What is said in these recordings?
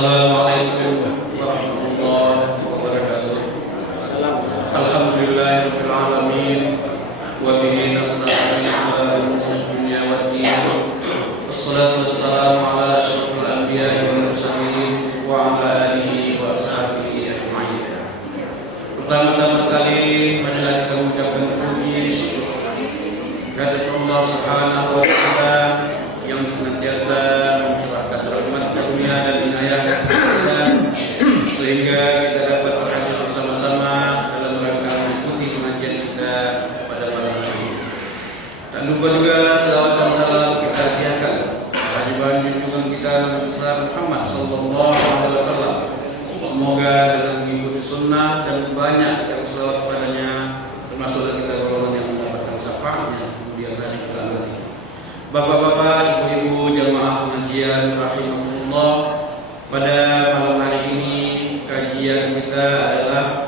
Assalamualaikum warahmatullahi wabarakatuh. Alhamdulillahirabbil alamin wa bihi nasta'inu ala umuri dunya waddin. Wassalatu wassalamu ala asyrofil anbiya'i wal mursalin wa ala alihi wa sahbihi ajma'in. Pertama-tama sekali marilah kita mengucapkan puji kehadirat Allah Subhanahu wa taala yang senantiasa mencurahkan rahmat karunia dan inayah kita sehingga kita dapat berhadir bersama-sama dalam rangka mengikuti pengajian kita pada malam hari ini. Dan lupa juga salawat dan salam kita hadiahkan kepada junjungan kita Nabi besar Muhammad sallallahu alaihi wasallam. Semoga dalam mengikuti sunnah dan banyak yang salawat kepadanya termasuk dari kita golongan yang mendapatkan syafaatnya kemudian hari kita nanti. Bapak-bapak, ibu-ibu, jamaah pengajian rahimahullah, pada malam hari ini kajian kita adalah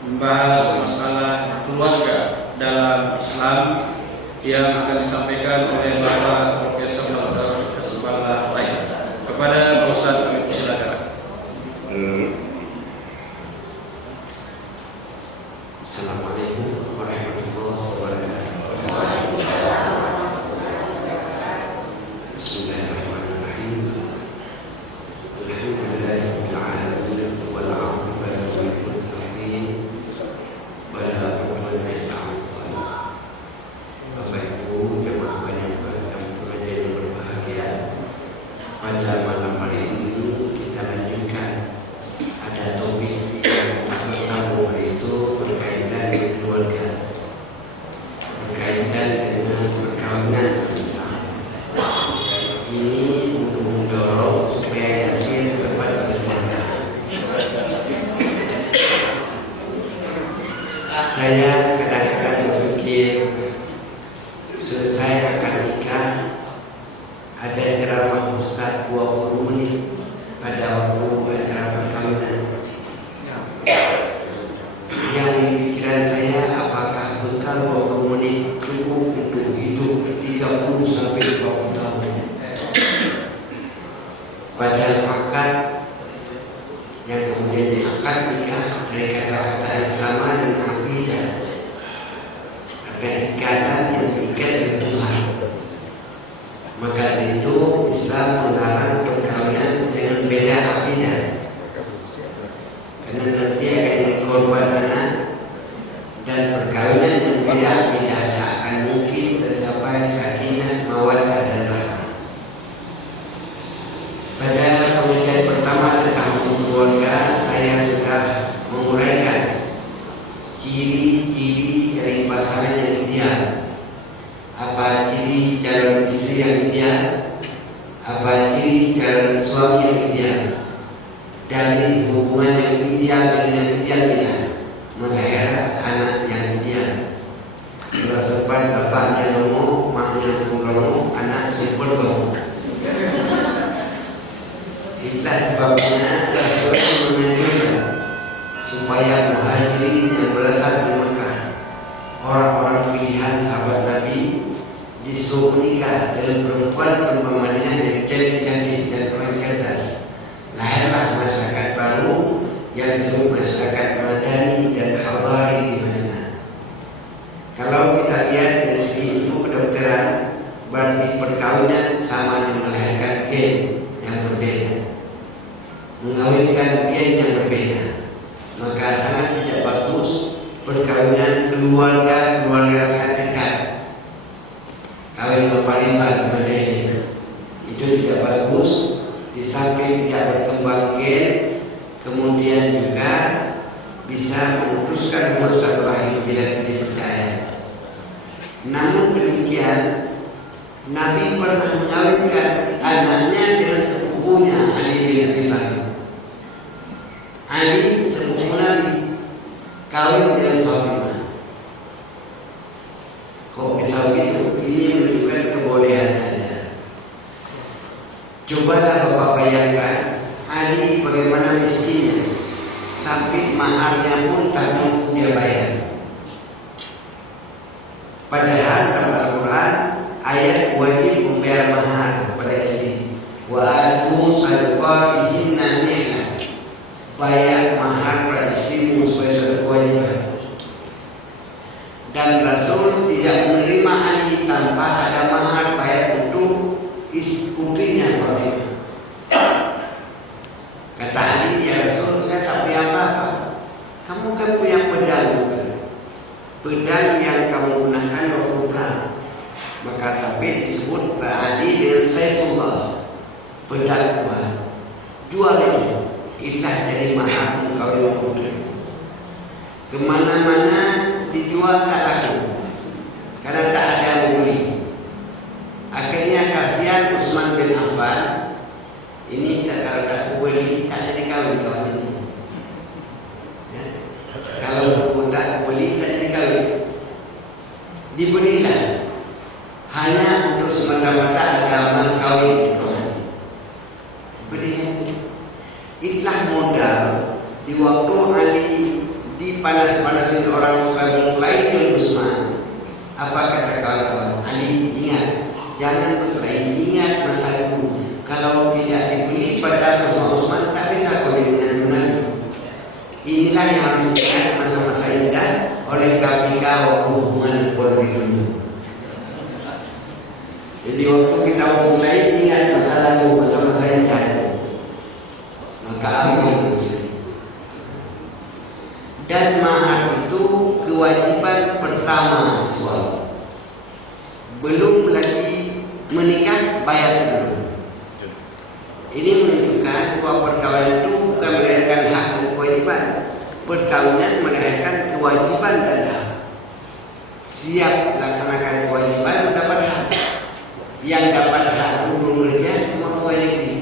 membahas masalah keluarga dalam Islam yang akan disampaikan oleh Bapak Profesor Dr. Kesempala Baik. Kepada Pak Ustaz kami persilakan. Assalamualaikum warahmatullahi wabarakatuh. Bismillahirrahmanirrahim. Alhamdulillahirabbil alamin wal 'aqibatu lil muttaqin wala udwana illa 'alal zalimin. Bapak Ibu jemaah yang berbahagia, pada malam hari ini kita lanjutkan ada topik yang bersambung, yaitu berkaitan dengan keluarga, berkaitan dengan perkawinan. Ini untuk mendorong supaya hasil tepat berkeluarga. Saya kadang-kadang berpikir selesai akad nikah ada ceramah Ustaz 20 menit pada waktu acara perkawinan. Yang di pikiran saya, apakah bekal 20 menit cukup untuk hidup 30 sampai 40 tahun? Pada akad yang kemudian diakad nikah dari kata-kata yang sama dengan akidah, ada ikatan yang diikat dengan Tuhan. Maka itu Islam melarang perkawinan dengan beda akidah, karena nanti akan jadi korban anak, dan perkawinan yang beda akidah tak akan mungkin tercapai sakinah, mawaddah dan rahmah. Pada pengajian pertama tentang keluarga, saya sudah menguraikan ciri-ciri dari pasangan yang ideal. Apa ciri calon istri yang ideal? Apa ciri calon suami yang ideal? Dari hubungan yang ideal dengan yang ideal, melahirkan anak yang ideal. Kalau sempat bapaknya ngomong, maknya ngomong, anak simpul ngomong. Itulah sebabnya Rasulullah menganjurkan supaya muhajirin yang berasal dari Mekah, orang-orang pilihan sahabat Nabi, disuruh menikah dengan perempuan Madinah yang cantik dan orang cerdas. Lahirlah masyarakat baru yang disebut masyarakat Madani dan Hadari di Madinah. Kalau kita lihat dari segi ilmu kedokteran, berarti perkawinan sama dengan melahirkan gen yang berbeda, mengawinkan gen yang berbeda. Maka sangat tidak bagus perkawinan keluarga sangat dekat, kawin berpalimban berbeda. Itu tidak bagus. Di samping tidak berkembang gen, kemudian juga bisa memutuskan urusan rahim bila tidak percaya. Namun demikian, Nabi pernah mengawinkan anaknya dengan sepupunya Ali bin Abi Thalib. Ali sepupu Nabi kawin dengan Fatimah. Kok bisa begitu? Ini menunjukkan kebolehan saja. Cobalah Bapak bayangkan Ali bagaimana miskinnya, sampai maharnya pun tak mampu dia bayar. Padahal dalam Al-Quran ayat wajib membayar mahar pada istri. Wa atu sadaqatihinna bayar mahar pada istrimu sebagai suatu kewajiban. Dan Rasul tidak menerima Ali tanpa ada mahar bayar untuk putrinya Fatimah. Kata Ali, ya Rasul, saya tak punya apa-apa. Kamu kan punya pedang, pedang yang kamu gunakan waktu perang. Maka sampai disebut Ali dengan Saifullah, pedang Tuhan. Jual itu, itulah jadi mahar kawin putri. Kemana-mana dijual tak laku, karena tak ada yang membeli. Akhirnya kasihan Utsman bin Affan, ini tak beli, tak jadi kawin kawan ini. Ya. Kalau tak beli, tak jadi kawin. Dibelilah hanya untuk semata-mata ada mas kawin Tuhan. Belilah. Itulah modal di waktu Ali dipanas-panasin orang sebagai lain dengan Utsman. Apa kata kawan-kawan? Ali, ingat, jangan berkelahi, ingat masa dulu. Kalau tidak dibeli pada Utsman, tak bisa kau dengan benar. Inilah yang harus diingat masa-masa indah oleh KPK hubungan Polri dulu. Jadi waktu kita mulai ingat masa lalu, masa-masa indah, maka ambil. Dan mahar itu kewajiban pertama siswa. Belum lagi menikah, bayar dulu. Ini menunjukkan bahwa perkawinan itu bukan melahirkan hak dan kewajiban. Perkawinan melahirkan kewajiban dan hak. Siap laksanakan kewajiban, mendapat hak. Yang dapat hak belum kerja cuma pegawai negeri.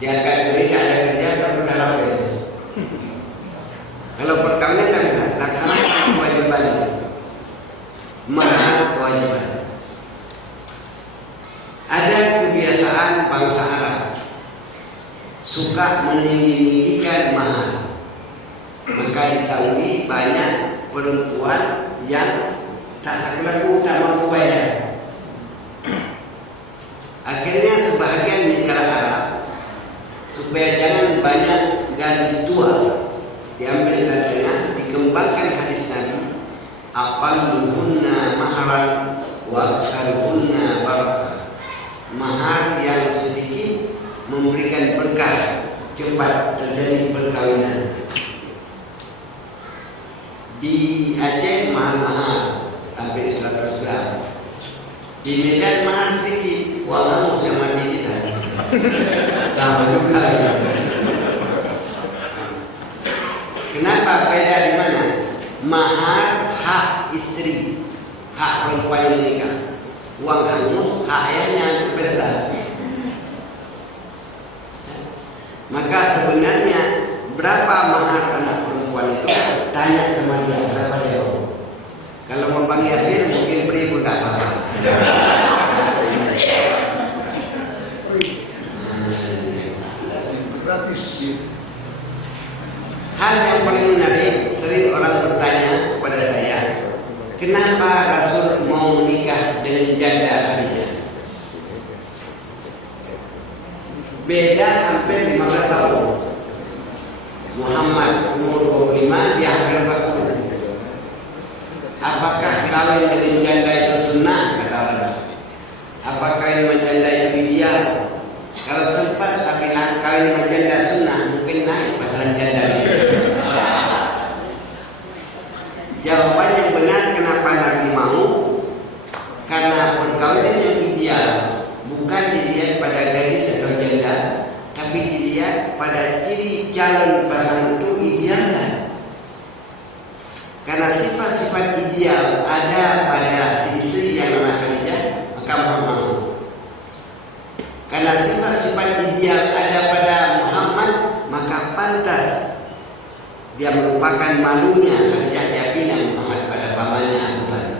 Dia akan beri tak ada kerja tak berdalam dia. Kalau perkawinan tak bisa laksanakan kewajiban, mahar kewajiban. Ada kebiasaan bangsa Arab suka meninggi-ninggikan mahar. Maka di Saudi banyak perempuan yang tak laku, tak mampu bayar. Akhirnya sebahagian negara Arab, supaya jangan banyak gadis tua, diambil darinya, dikembangkan hadis Nabi, aqalluhunna mahran wa aktsaruhunna barakah. Mahar yang sedikit memberikan berkah, cepat terjadi perkawinan. Di Aceh mahal-mahal sampai 100 gram. Di Medan mahal sedikit, walau saya mati kita. Sama juga ya. Kenapa? Beda di mana? Mahar hak istri, hak perempuan yang menikah. Uang hangus, hak ayahnya untuk pesta. Maka sebenarnya berapa mahar anak perempuan itu? Tanya sama dia berapa dia mau. Kalau mau Bang Yasir mungkin beri pun tak apa-apa. Gratis. Hal yang paling menarik, sering orang bertanya kepada saya, kenapa Rasul mau menikah dengan janda Khadijah? Beda hampir 15 tahun. Muhammad umur 25, dia hampir 40. Apakah kawin dengan janda itu sunnah? Kata orang. Apakah kawin dengan janda itu ideal? Kalau sempat saya bilang kawin dengan janda sunnah, mungkin naik pasaran janda ini. Jawaban yang benar kenapa Nabi mau? Karena perkawinan yang ideal bukan dilihat pada gadis atau janda, tapi dilihat pada ciri calon pasangan itu ideal. Karena sifat-sifat ideal ada pada si istri yang namanya Khadijah, maka mau. Karena sifat-sifat ideal ada pada Muhammad, maka pantas dia melupakan malunya Khadijah, dia pinang Muhammad pada pamannya Abu Thalib.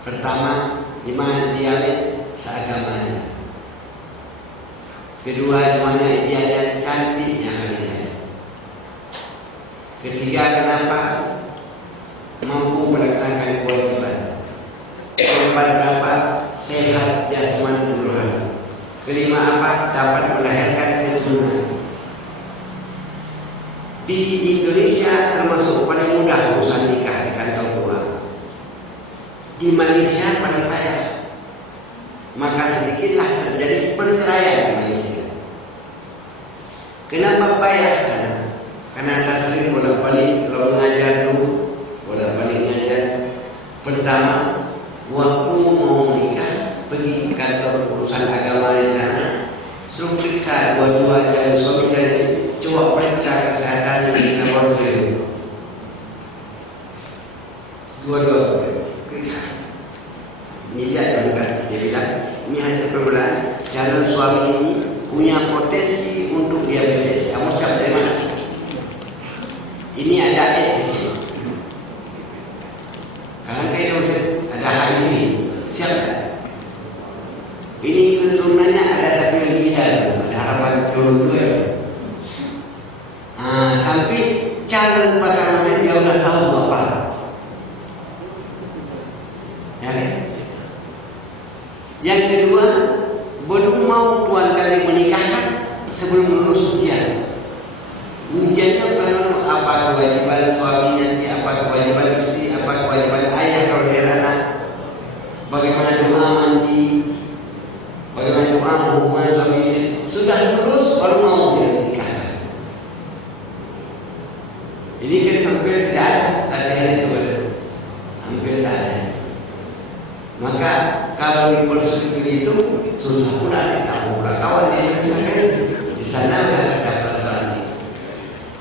Pertama, iman dia seagamanya. Kedua, imannya idealnya cantiknya Khadijah. Ketiga, kenapa? Mampu melaksanakan kewajiban. Keempat, kenapa? Sehat jasmani dan rohani. Kelima apa? Dapat melahirkan keturunan. Di Indonesia termasuk paling mudah urusan nikah di kantor tua. Di Malaysia paling payah. Maka sedikitlah terjadi perceraian di Malaysia. Kenapa payah sana? Karena saya sering bolak-balik kalau mengajar dulu, bolak-balik mengajar. Pertama, waktu mau menikah, pergi ke kantor urusan agama di sana, suruh periksa dua-dua jalur suami dari sini. Coba periksa kesehatan di kamar dia. Dua-dua periksa. Ini dia bukan. Dia bilang, ini hasil permulaan. Calon suami ini punya potensi untuk diabetes. Kamu siap dari mana? Ini ada etik. Kalau kayak ada HIV, siap tak? Ini keturunannya ada satu yang gila, ada harapan turun dua. Sampai calon pasangannya dia udah tahu apa. Ya, kan? Yang kedua, belum mau tuan kali menikahkan sebelum lulus ujian. Ujiannya baru apa kewajiban suami nanti, apa kewajiban istri, apa kewajiban ayah kalau dia anak, bagaimana doa mandi, bagaimana doa hubungan suami istri. Sudah lulus baru mau dia menikah. Ini kan hampir tidak ada latihan itu, hampir tidak ada. Maka kalau di persetujuan itu susah pula tahu pula kawan di sana sudah ada toleransi.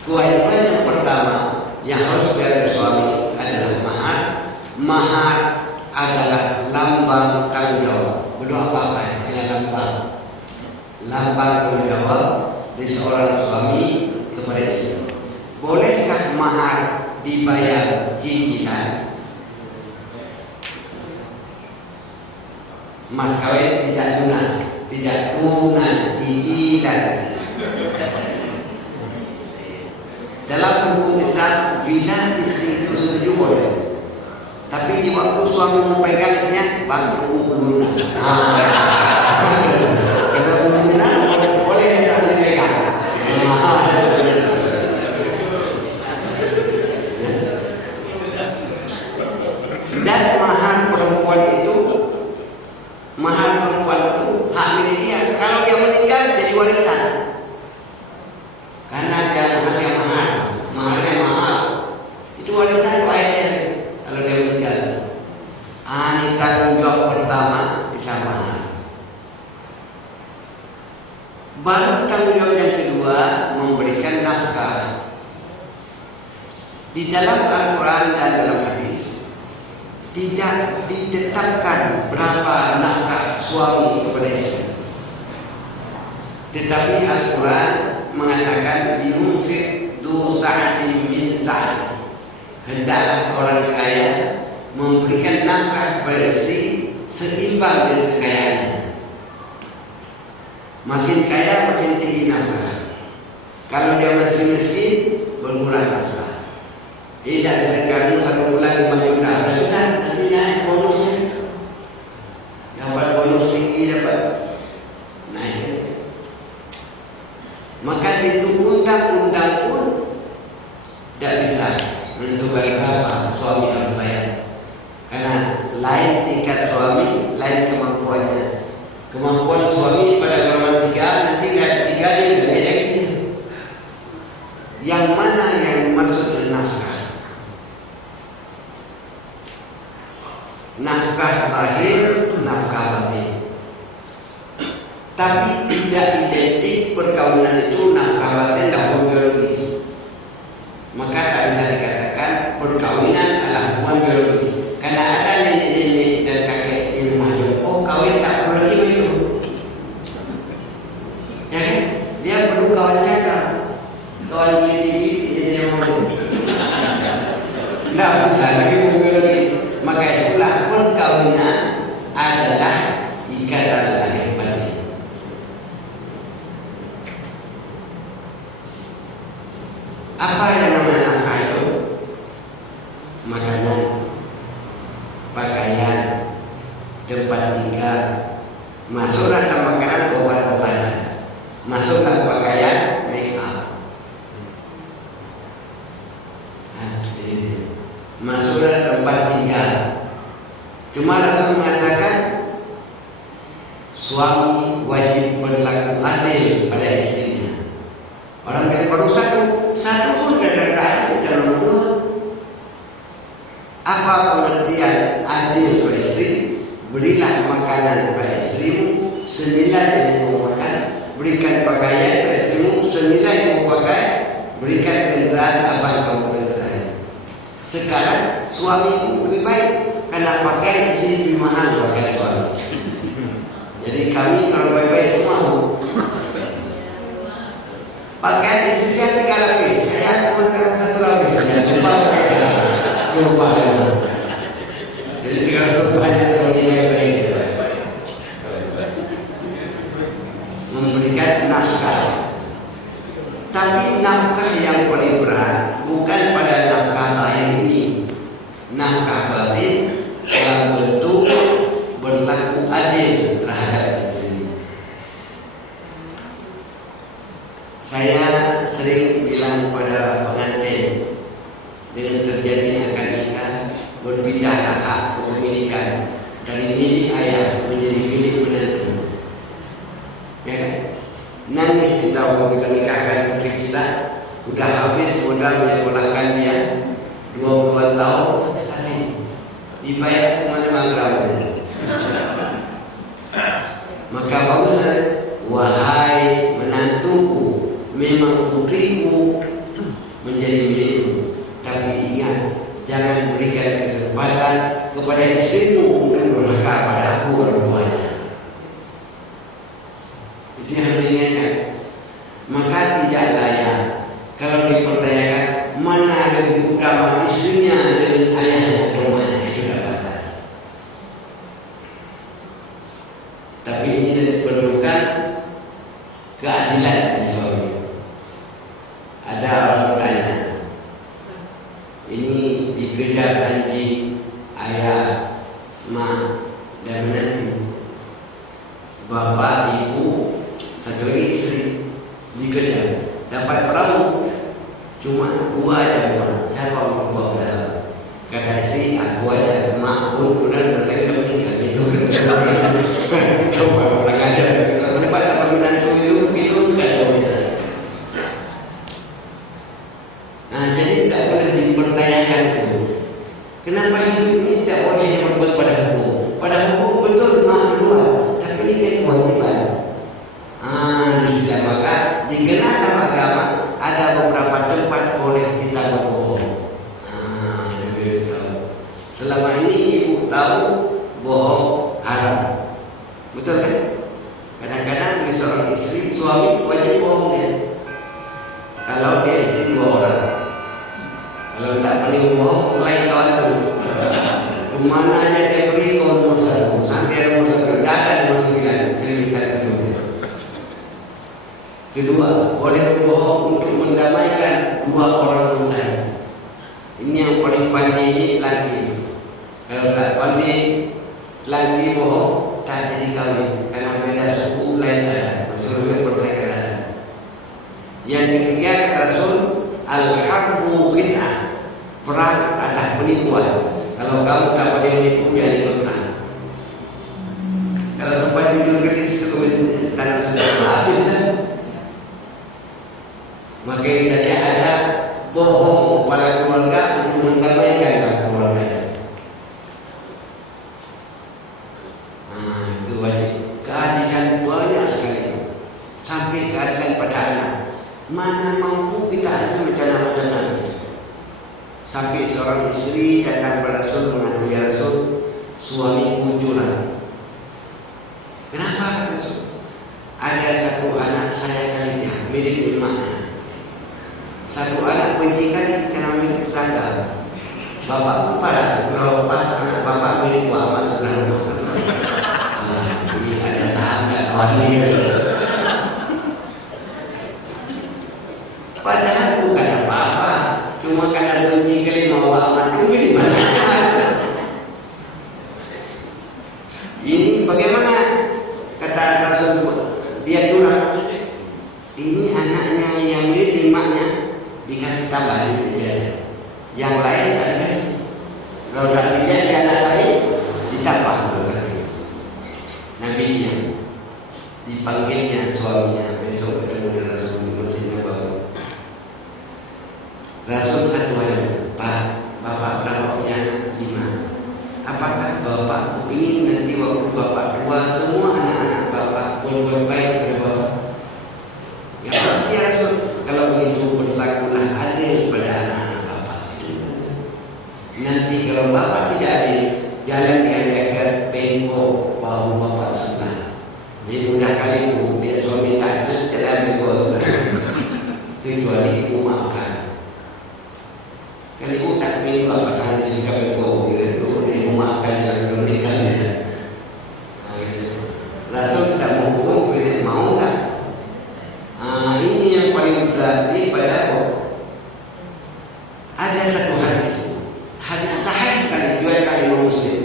Kewajiban yang pertama yang harus diambil suami adalah mahar. Mahar adalah lambang tanggung jawab. Belum apa-apa, hanya lambang. Lambang tanggung jawab dari seorang suami kepada istri. Bolehkah mahar dibayar cicilan? Mas kawin tidak lunas, tidak tunai, cicilan. Dalam hukum Islam, bila istri itu setuju boleh. Tapi di waktu suami memegang istrinya, baru lunas. Kalau lunas, boleh tidak dipegang. Dan mahar perempuan itu hak milik dia. Kalau dia meninggal jadi warisan. Karena dia hanya maharnya mahal. Itu warisan ayahnya kalau dia meninggal. Ini tanggung jawab pertama bisa mahar. Baru tanggung jawab yang kedua memberikan nafkah. Di dalam Al-Quran dan dalam hadis tidak ditetapkan berapa nafkah suami kepada istri. Tetapi Al-Quran mengatakan yunfiq du sa'atin min sa'ati. Hendaklah orang kaya memberikan nafkah kepada istri seimbang dengan kekayaannya. Makin kaya makin tinggi nafkah. Kalau dia masih miskin berkurang nafkah. Tidak sekarang 1 bulan 5 juta berlebihan, nanti naik bonusnya. Dapat bonus tinggi dapat naik. Maka itu undang-undang pun tidak bisa menentukan berapa suami harus bayar. Karena lain tingkat suami, lain kemampuannya. Kemampuan suami pada golongan 3 nanti nggak 3 dia nggak lagi. Yang mana yang masuk ke nafkah? Nafkah lahir, nafkah batin. Tapi tidak identik perkawinan itu nafkah batin dan biologis. Maka tak bisa dikatakan perkawinan adalah hubungan biologis. Karena ada nenek-nenek dan kakek di rumah jompo kawin tak perlu lagi minum. Ya kan? Dia perlu kawan jaga, kawan gigi-gigi dia mau. Tidak bisa lagi biologis. Maka istilah perkawinan adalah ikatan lahir batin. Apa yang namanya nafkah itu? Makanan, pakaian, tempat tinggal, masuk dalam makanan, obat Cuma Rasul mengatakan suami wajib berlaku adil pada istrinya. Orang yang baru satu pun tidak adil dalam dua. Apa pengertian adil pada istri? Berilah makanan pada istrimu senilai yang kau makan, berikan pakaian pada istrimu senilai yang kau pakai, berikan kendaraan apa yang kau kendaraan. Sekarang suamiku lebih baik karena pakaian istri lebih mahal pakaian suami. Jadi kami kalau baik-baik semua pakaian istri saya 3 lapis, saya cuma 1 lapis. Lupa. Jadi sekarang banyak suami baik-baik memberikan nafkah. Tapi nafkah yang paling berat bukan pada nafkah lahir ini, nafkah batin yang bentuk berlaku adil terhadap istri. Saya sering bilang pada pengantin, dengan terjadinya akad-nikah berpindah hak kepemilikan dari milik ayah menjadi milik menantu. Ya kan? Nangis kita waktu kita nikahkan putri kita, udah habis modal menyekolahkan dia 20 tahun, kasih dibayar cuma 5 gram. Maka bagusnya, wahai menantuku, memang putriku menjadi milikmu, tapi ingat, jangan berikan kesempatan kepada istrimu untuk durhaka pada aku berbuatnya. Itu yang diingatkan. Maka tidak layak kalau dipertanyakan mana lebih utama istrinya dengan ayahnya atau mana, itu tidak batas. Tapi ini diperlukan keadilan di suami. Ada orang bertanya, ini dikerjakan di ayah, mak, dan menantu, bapak, ibu, satu lagi istri dikerja, dapat perahu cuma 2 aja, siapa mau bawa ke dalam? Kata istri, aku aja, mak pun kemudian mereka udah meninggal. Itu coba orang ajar, rasanya pada menantu itu tidak tahu. Nah, jadi tidak boleh dipertanyakan itu. Kenapa hidup ini tidak boleh berbuat pada hukum? Pada hukum betul maaf keluar, tapi ini kan kewajiban. Maka dikenakan agama ada beberapa tempat boleh kita berbohong. Selama ini ibu tahu bohong haram, betul kan? Kadang-kadang seorang istri, suami wajib bohong dia. Kalau dia istri 2 orang, kalau tidak perlu bohong, mulai kawan dulu. Kemana aja dia pergi ke nomor 1, sampai nomor 1, datang nomor 9, cerita dulu. Kedua, boleh berbohong untuk mendamaikan 2 orang lain. Ini yang paling pandai ini laki. Kalau tak pandai laki bohong, tak jadi kawin karena beda suku lain ada. Maksudnya perceraian. Yang ketiga, Rasul al-harbu khid'ah, perang adalah penipuan. Kalau kamu tak pandai menipu, jadi berperang. Kalau sempat judul gelis kemudian tanam senjata habis kan? Maka kita ada bohong pada keluarga untuk mendamaikan keluarga. Itu wajib. Keadilan banyak sekali. Sampai keadilan pada anak. Mana mampu kita aja macam-macam. Sampai seorang istri datang kepada Rasul mengatakan, ya Rasul, suamiku curang. Kenapa Rasul? Ada 1 anak saya kali dia milik emaknya. 1 anak benci kali karena milik tetangga. Bapak pada kalau pas anak bapak milik bapak sebelah rumah. Ini ada saham dan kawan ini. Padahal bukan apa-apa, cuma karena benci kali mau amat milik mana. Ini bagaimana kata Rasul, dia curang. Ini anaknya yang milik emaknya dikasih tambahan jajan. Yang lain ada. Kalau tak dijajan anak lain ditambah. Rasul satu hari, Pak, bapak berapa punya anak? 5. Apakah bapak ingin nanti waktu bapak tua semua anak-anak bapak berbuat baik kepada bapak? Ya pasti Rasul. Kalau begitu berlakulah adil pada anak-anak bapak. Nanti kalau bapak tidak adil, jalan di akhirat bengkok bahu bapak sebelah. Jadi mudah kali bu, biar suami takut jalan bengkok sebelah. Kecuali ibu maafkan. Kan ibu tak pilih pasangan di sikap bengkok gitu. Ibu maafkan jangan memberikan ya. Rasul tidak mau hukum, mau nggak? Ini yang paling berarti pada apa? Ada satu hadis sahih sekali diriwayatkan Imam Muslim.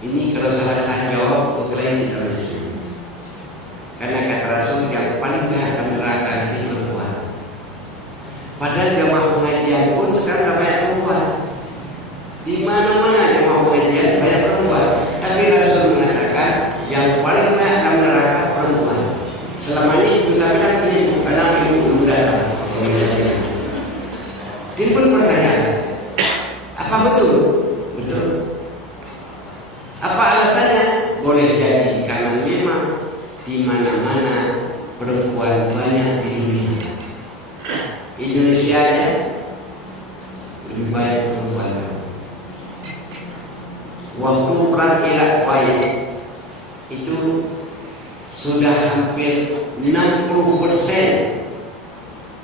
Ini kalau salah jawab berkelahi di dalam Islam. Karena kata Rasul yang paling banyak akan neraka di perempuan. Padahal jamaah pengajian pun sekarang banyak perempuan. Di mana-mana jamaah pengajian banyak perempuan. Tapi Rasul mengatakan yang paling banyak akan neraka perempuan. Selama ini itu saya bilang sih karena ibu belum datang. Timbul pertanyaan, apa betul? Betul. Apa alasannya? Boleh jadi karena memang di mana-mana perempuan banyak di dunia. Indonesia ya lebih banyak perempuan. Waktu perang Irak Kuwait itu sudah hampir 60%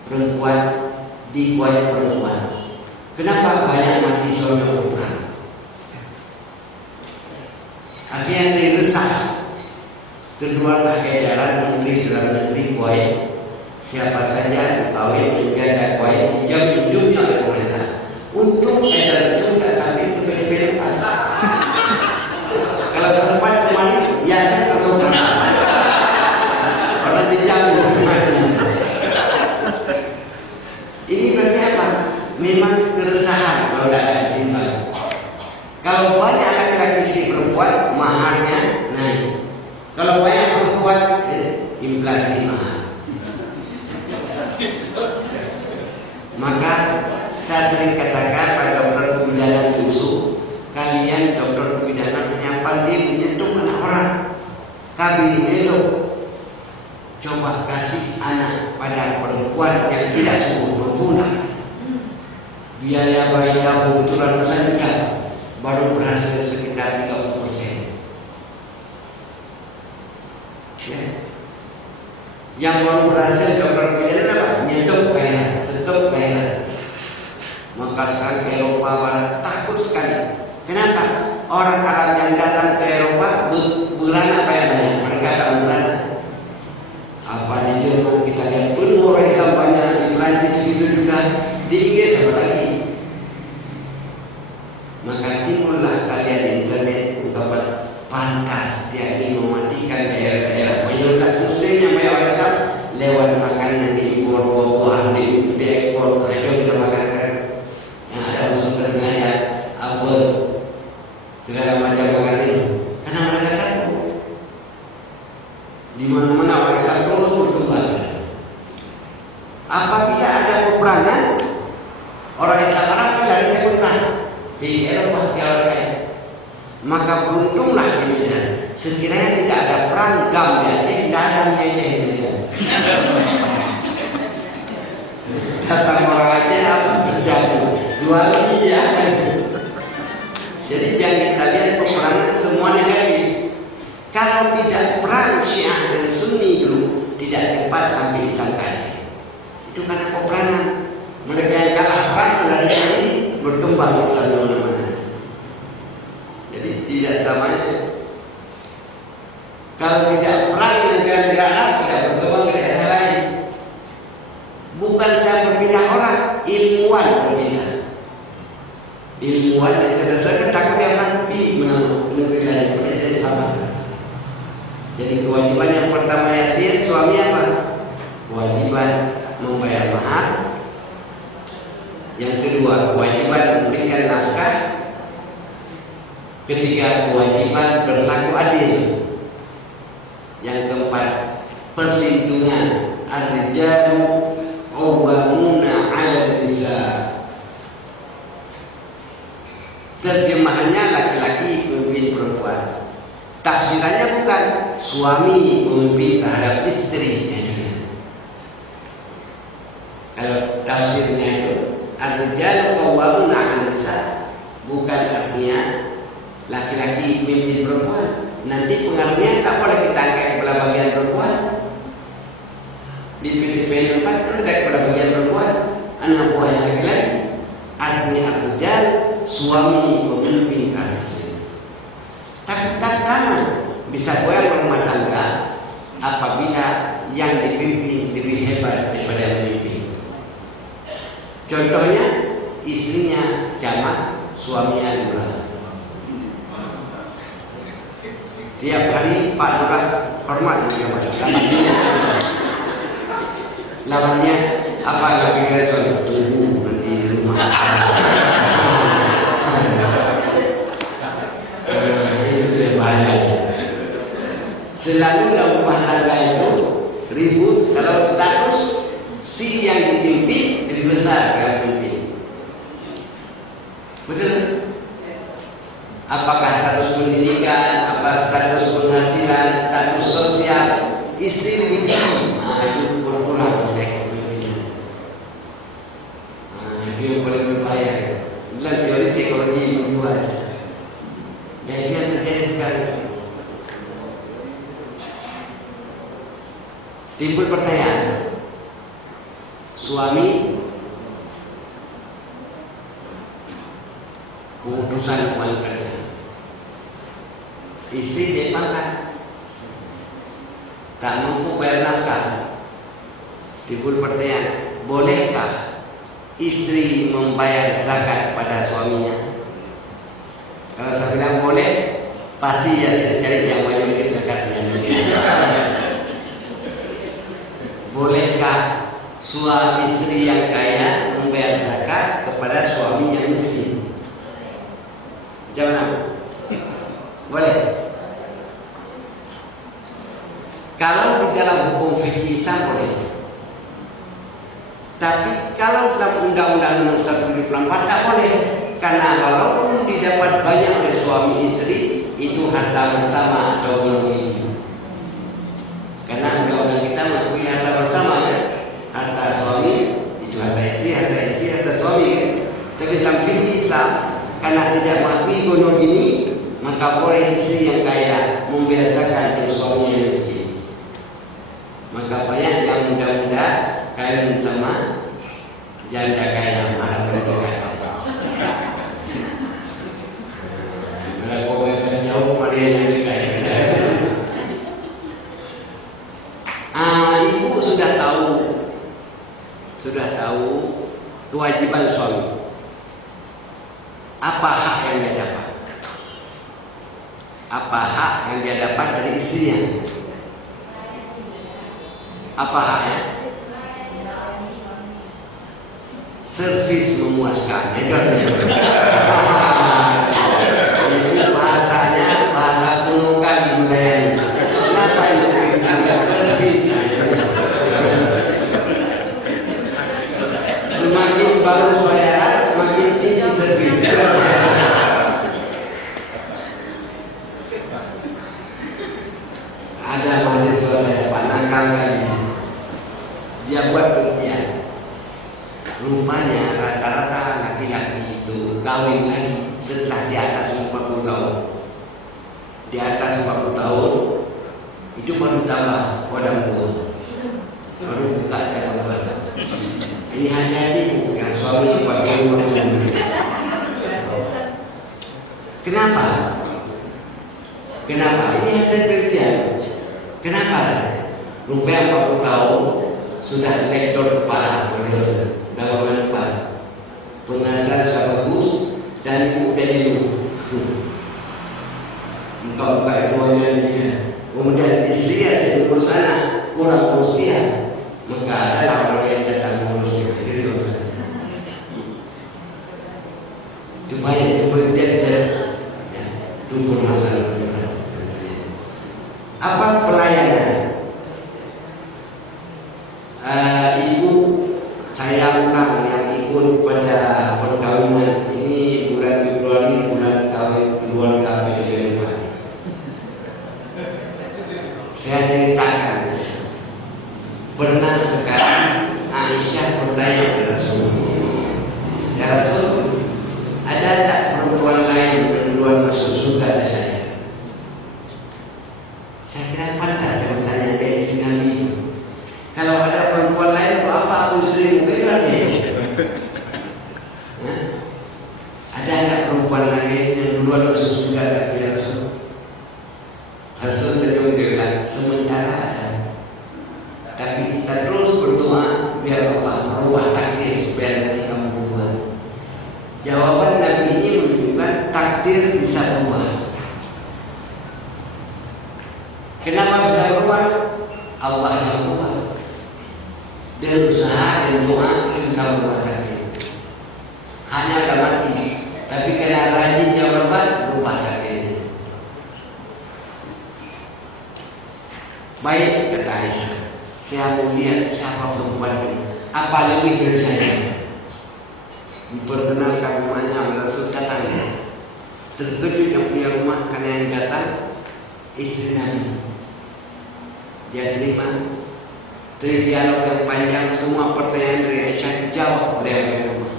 perempuan di Kuwait perempuan. Kenapa banyak mati selama perang? Akhirnya saya resah. Keluarlah edaran Menteri Dalam Negeri Kuwait, siapa saja kawin menjadi Kuwait dijam hidupnya oleh pemerintah. Untuk edaran itu tidak sampai ke film-film. Kalau sempat kembali, ya saya langsung berangkat. Karena dijamin mati. Ini berarti apa? Memang keresahan kalau tidak ada kesimbangan. Kalau banyak laki-laki istri perempuan, maharnya naik. Kalau banyak perempuan, inflasi mahal. Maka saya sering katakan pada dokter kebidanan musuh, kalian dokter kebidanan hanya pandai menyentuh anak orang. Kami itu coba kasih anak pada perempuan yang tidak sungguh membunuh. Biaya bayinya kebetulan saja baru berhasil sekitar 30%. Ya. Yang baru berhasil dokter kebidanan apa? Nyetok bayaran, stop bayaran. Maka sekarang Eropa Barat takut sekali. Kenapa? Orang Arab yang datang ke Eropa beranak banyak. Mereka tak beranak. Apa di Jerman kita lihat penuh orang Islam banyak, di Perancis itu juga, di Inggris sama lagi. Maka timbullah saya di internet ungkapan pantas dia ingin mematikan daerah-daerah mayoritas Muslim yang banyak orang Islam lewat makanan diimpor, buah-buahan diekspor, mereka kita makan yang ada unsur kesengajaan, apel, segala macam makanan. Karena mereka takut. Di mana-mana orang Islam terus berkembang. Apabila ada peperangan, orang Islam Arab lari ke perang di Eropa, di Eropa. Maka beruntunglah dia. Sekiranya tidak ada perang gam dia, tidak ada menyanyi dia. Datang orang Aceh langsung terjadi 2 lebih ya. Jadi jangan kita lihat peperangan semua negatif. Kalau tidak perang Syiah dan Sunni dulu tidak cepat sampai Islam kalah. Itu karena peperangan. Mereka yang kalah perang melarikan diri, berkembang Islam di mana-mana. Jadi tidak samanya. Kalau tidak perang di negara-negara Arab tidak berkembang ke daerah lain. Bukan saya berpindah orang, ilmuwan berpindah. Ilmuwan yang cerdas takut dia mati menegeri lain, mereka sama. Jadi kewajiban yang pertama yasir suami apa? Kewajiban membayar mahar. Yang kedua kewajiban memberikan nafkah. Ketiga kewajiban berlaku adil. Yang keempat perlindungan. Ar-rijalu qawwamuna 'ala nisa. Terjemahannya laki-laki memimpin perempuan. Tafsirannya bukan suami memimpin terhadap istri. Kalau tafsirnya itu ar-rijalu qawwamuna 'alan nisa, bukan artinya laki-laki memimpin perempuan. Nanti pengaruhnya tak boleh kita angkat kepada bagian perempuan. Di PDP 4 ada kepada bagian perempuan, anak buahnya laki-laki. Artinya ar-rijal, suami memimpin istri. Tapi tantangan bisa goyang rumah tangga apabila yang dipimpin lebih hebat daripada yang memimpin. Contohnya istrinya jamak, suaminya lurah. Tiap hari Pak Lurah hormat sama lawannya apa yang pikir soal tunggu nanti di rumah. Itu bahaya. Selalu dalam rumah tangga itu ribut kalau status si yang dipimpin lebih besar dari pemimpin. Betul? Apakah status pendidikan, apa status penghasilan, status sosial, istri lebih tinggi, itu berkurang oleh kepemimpinan. Itu yang paling berbahaya. Dalam teori psikologi menjual. Dan itu yang terjadi sekarang. Timbul pertanyaan, suami keputusan hubungan kerja, istri dipangkat, tak mampu bayar nafkah. Timbul pertanyaan, bolehkah istri membayar zakat pada suaminya? Kalau saya bilang boleh, pasti ya saya cari yang banyak zakat sebenarnya. Bolehkah suami istri yang kaya membayar zakat kepada suami yang miskin? Jangan. Boleh. Kalau di dalam hukum fikih Islam boleh. Tapi kalau dalam Undang-Undang Nomor 1/2004 tak boleh. Karena walaupun didapat banyak oleh suami istri, itu harta bersama atau belum. Karena undang-undang kita mengakui harta bersama ya. Harta suami itu harta istri, harta suami kan? Tapi dalam fikih Islam, karena tidak mengakui ekonomi ini, maka boleh istri yang kaya membiasakan untuk suami yang miskin. Maka banyak yang muda-muda kawin sama janda kaya malah berjaga. Kalau kau jauh pada yang kaya. Ibu sudah tahu kewajiban suami. Apa hak yang dia dapat? Apa hak yang dia dapat dari istrinya? Apa haknya? Servis memuaskan. Itu bahasanya bahasa kuno kali budayanya. Kenapa itu kita servis? Semakin bagus bayaran, semakin tinggi servis. Ada mahasiswa saya Pak Nangkal kali, dia buat penelitian. Rupanya rata-rata laki-laki itu kawin lagi setelah di atas 40 tahun. Di atas 40 tahun itu baru tambah wadam buah, baru buka cabang badan. Ini hati-hati bukan suami 40 tahun. Kenapa? Kenapa? Ini hasil penelitian. Kenapa? Rupanya 40 tahun sudah lektor kepala berdosa. Dalam penghasilan sudah bagus dan ibu dan ibu buka ekonominya dia. Kemudian istri asal urus sana kurang urus dia, maka adalah orang yang datang mengurusnya. Itu banyak itu penelitian tunggu masalah. Apa pelayanan? Ibu saya ulang yang ibu menyebut pada perkawinan ini bulan Februari, bulan kawin keluarga PDIP. Saya ceritakan, pernah sekali Aisyah bertanya kepada Rasulullah, ya Rasul, ada tak perempuan lain yang duluan masuk surga dari saya? Saya kira pantas saya bertanya dari istri Nabi. Kalau ada perempuan lain, apa aku sering berarti? Ada tak perempuan lain yang duluan masuk surga dari Rasul? Rasul senyum bilang, sementara ada. Tapi kita terus berdoa biar Allah merubah takdir supaya nanti kamu berubah. Jawaban Nabi ini menunjukkan takdir bisa berubah. Kenapa bisa berubah? Allah yang berubah. Dia berusaha dan doa bisa berubah takdir. Hanya ada mati, tapi karena rajinnya berubah takdir. Baik, kata Aisyah, saya mau lihat siapa perempuan itu, apa lebih dari saya. Memperkenalkan rumahnya, Rasul datangnya. Terkejut yang punya rumah karena yang datang istri Nabi. Dia terima dialog yang panjang, semua pertanyaan dari Aisyah dijawab oleh yang punya rumah.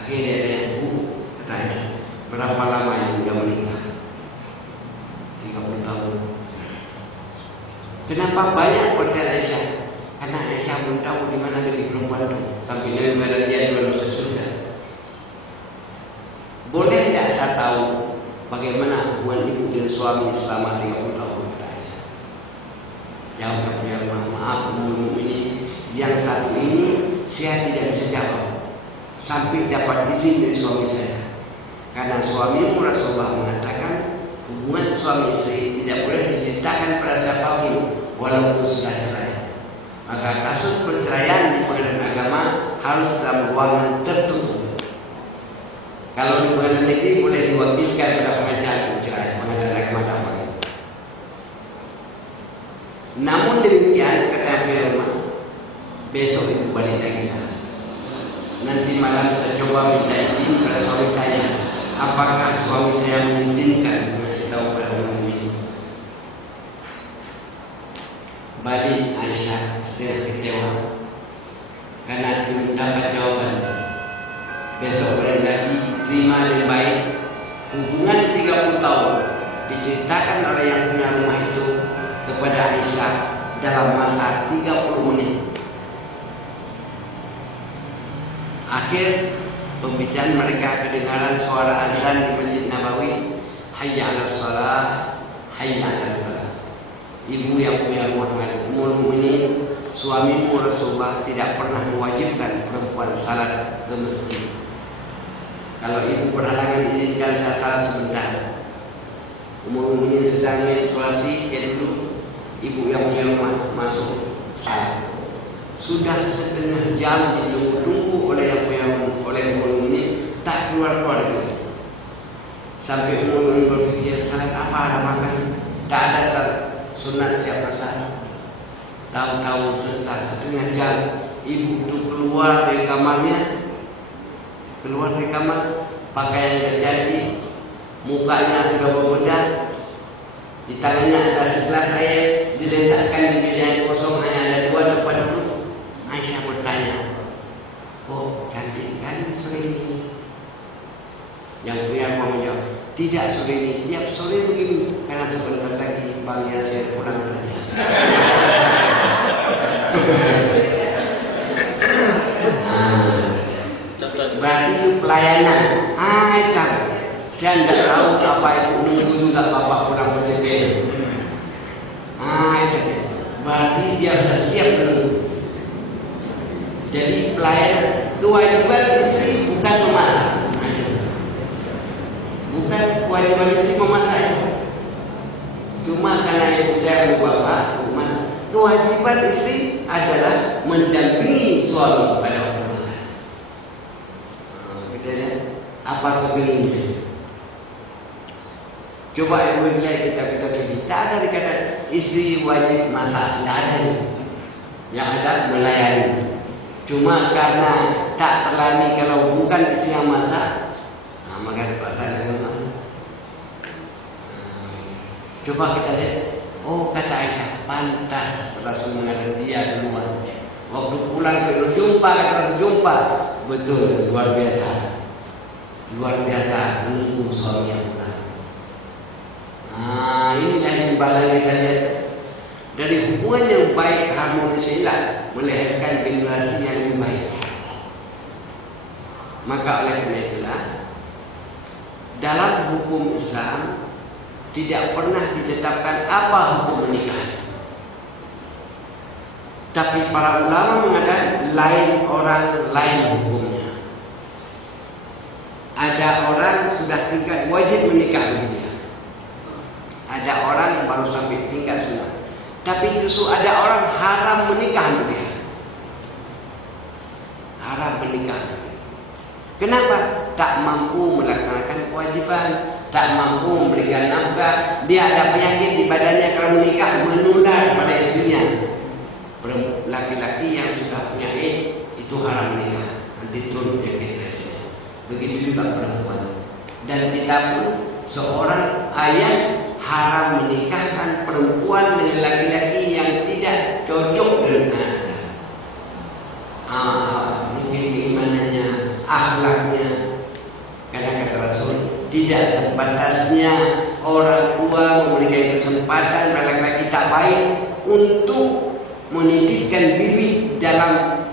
Akhirnya dia tanya, Bu, kata Aisyah, berapa lama yang dia menikah? 30 tahun. Kenapa banyak pertanyaan Aisyah? Karena Aisyah belum tahu di mana lagi perempuan itu sampai dia memandang dia dua masuk surga. Boleh tidak saya tahu bagaimana hubungan ibu dan suami selama 30 tahun? Jawab dia, maaf Bu, ini yang satu ini saya tidak bisa jawab sampai dapat izin dari suami saya. Karena suami Rasulullah mengatakan hubungan suami istri tidak boleh diceritakan pada siapapun walaupun sudah cerai. Maka kasus perceraian di pengadilan agama harus dalam ruangan tertutup. Kalau di pengadilan negeri boleh diwakilkan pada pengacara perceraian, pengadilan agama damai. Namun demikian, kata firman, besok ibu balik lagi. Nanti malam saya coba minta izin pada suami saya. Apakah suami saya mengizinkan mengasih tahu pada orang ini? Balik Aisyah setengah kecewa karena belum dapat jawaban. Besok balik lagi diterima dengan baik. Hubungan 30 tahun diceritakan oleh yang punya rumah itu kepada Aisyah dalam masa 30 menit. Akhir pembicaraan mereka kedengaran suara azan di Masjid Nabawi, hayya 'alas shalah, hayya 'alal falah. Ibu yang punya rumah Ummul Mukminin, suamimu Rasulullah tidak pernah mewajibkan perempuan salat ke masjid. Kalau ibu berhalangan izinkan saya salat sebentar. Ummul Mukminin sedang menstruasi, dia dulu ibu yang punya rumah masuk salat. Sudah setengah jam ditunggu oleh yang punya oleh Ummul Mukminin, tak keluar lagi. Sampai Ummul Mukminin berpikir, salat apa ada makan? Tak ada salat sunat siapa salat. Tahu-tahu setelah setengah jam ibu itu keluar dari kamarnya, pakaian tidak jadi, mukanya sudah berbedah, di tangannya ada segelas air diletakkan di meja yang kosong, hanya ada 2 tempat duduk. Aisyah bertanya, oh cantik kan sore ini? Yang punya rumah menjawab, tidak sore ini, tiap sore begini, karena sebentar lagi Bang Yasir pulang kerja. Berarti pelayanan. Aisyah, saya tidak tahu apa itu, nunggu juga bapak pulang kerja. Aisyah, berarti dia sudah siap menunggu. Jadi pelayan, kewajiban istri bukan memasak, bukan kewajiban istri memasak. Cuma karena ibu saya ibu bapak memasak. Kewajiban istri adalah mendampingi suami pada waktu makan. Apa kepinginnya? Coba ibu lihat kita tak ada dikata istri wajib masak, tidak ada. Yang ada melayani. Cuma karena tak terlani kalau bukan istri yang masak. Maka terpaksa dengan masak. Coba kita lihat. Oh, kata Aisyah, pantas Rasul mengatakan dia duluan. Waktu pulang ke jumpa, kata jumpa. Betul, luar biasa. Luar biasa menunggu suami yang pulang. Ini dari imbalan kita lihat. Dari hubungan yang baik, harmonis inilah melahirkan generasi yang lebih baik. Maka oleh karena itulah, dalam hukum Islam tidak pernah ditetapkan apa hukum menikah. Tapi para ulama mengatakan lain orang lain hukumnya. Ada orang sudah tingkat wajib menikah dengan dia. Ada orang baru sampai tingkat sunat. Tapi justru ada orang haram menikah dengan dia. Haram menikah. Kenapa? Tak mampu melaksanakan kewajiban, tak mampu memberikan nafkah, dia ada penyakit di badannya, kalau menikah menular pada istrinya. Laki-laki yang sudah punya AIDS itu haram menikah, nanti turun penyakit istrinya. Begitu juga perempuan. Dan kita pun seorang ayah haram menikahkan perempuan dengan laki-laki yang tidak cocok dengan mungkin keimanannya, akhlaknya. Karena kata Rasul, tidak sebatasnya orang tua memberikan kesempatan pada laki-laki tak baik untuk menitipkan bibit dalam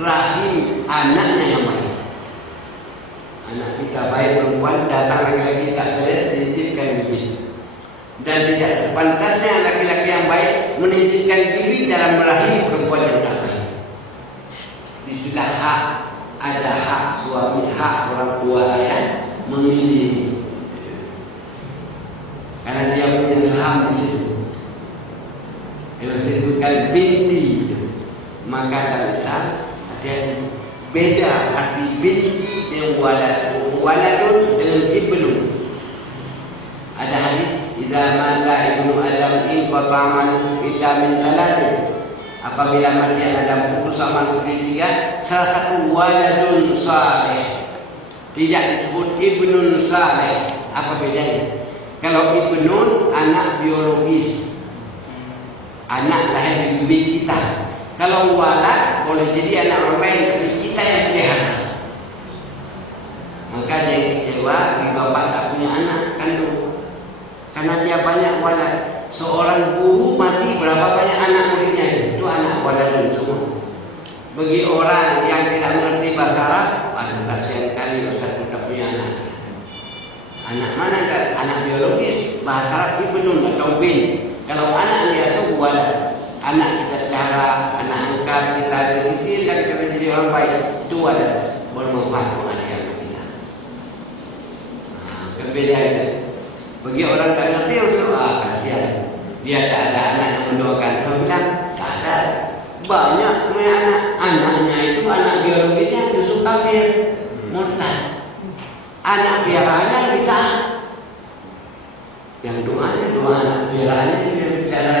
rahim anaknya yang baik. Anak kita baik perempuan, datang laki-laki tak beres, menitipkan bibit. Dan tidak sepantasnya laki-laki yang baik menitipkan bibit dalam rahim perempuan yang tak baik. Istilah hak, ada hak suami, hak orang tua ayah memilih. Karena dia punya saham di situ. Kalau disebutkan binti, maka dalam Islam ada beda arti binti dengan waladun dengan ibnu. Ada hadis, idza mata ibnu adam in qata'amalu illa min talatin. Apabila mati Adam putus amal tiga, salah satu waladun saleh. Tidak disebut ibnun saleh. Apa bedanya? Kalau ibnun anak biologis, anak lahir di bibit kita. Kalau walad boleh jadi anak orang lain, tapi kita yang pelihara. Maka dia kecewa di bapak tak punya anak kandung, karena dia banyak walad. Seorang guru mati berapa banyak anak muridnya, itu anak waladun semua. Bagi orang yang tidak mengerti bahasa Arab, aduh kasihan kali Ustaz tidak punya anak. Anak mana kan? Anak biologis, bahasa Arab ibnun atau bin. Kalau anak dia walad, anak kita pelihara, anak angkat kita kecil dan kita menjadi orang baik, itu walad, bermanfaat untuk anak yang kita. Kebedaannya itu. Bagi orang tak ngerti, kasihan. Dia tak ada anak yang mendoakan. Saya bilang, tak ada. Banyak punya anak. Anaknya itu anak biologisnya justru kafir, murtad. Anak piaraannya lebih taat. Yang doanya doa anak piaraannya dia bicara.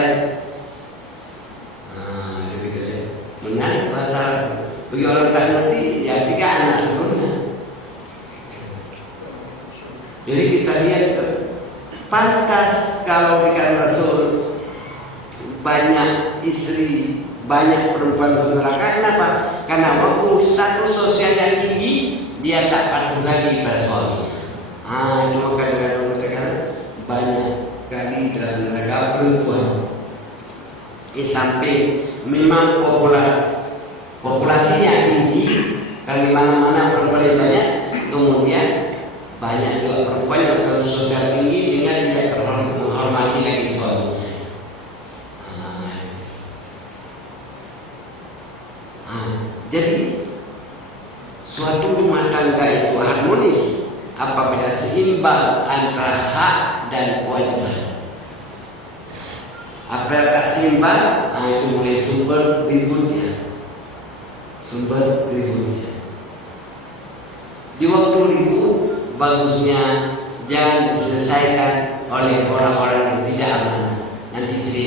Benar bahasa. Bagi orang tak ngerti, ya tiga anak seluruhnya. Jadi kita lihat. Pantas kalau dikatakan Rasul banyak istri, banyak perempuan ke neraka. Kenapa? Karena waktu status sosialnya tinggi, dia tak patuh lagi pada suami. Itu maka dikatakan banyak kali dalam neraka perempuan. Sampai memang populasinya tinggi, kalau di mana-mana perempuan banyak, kemudian banyak juga perempuan yang status sosial tinggi sehingga tidak menghormati lagi suaminya. Jadi suatu rumah tangga itu harmonis apabila seimbang antara hak dan kewajiban. Apabila tak seimbang, itu mulai sumber ributnya. Di waktu ribut, bagusnya jangan diselesaikan oleh orang-orang yang tidak amanah. Nanti jadi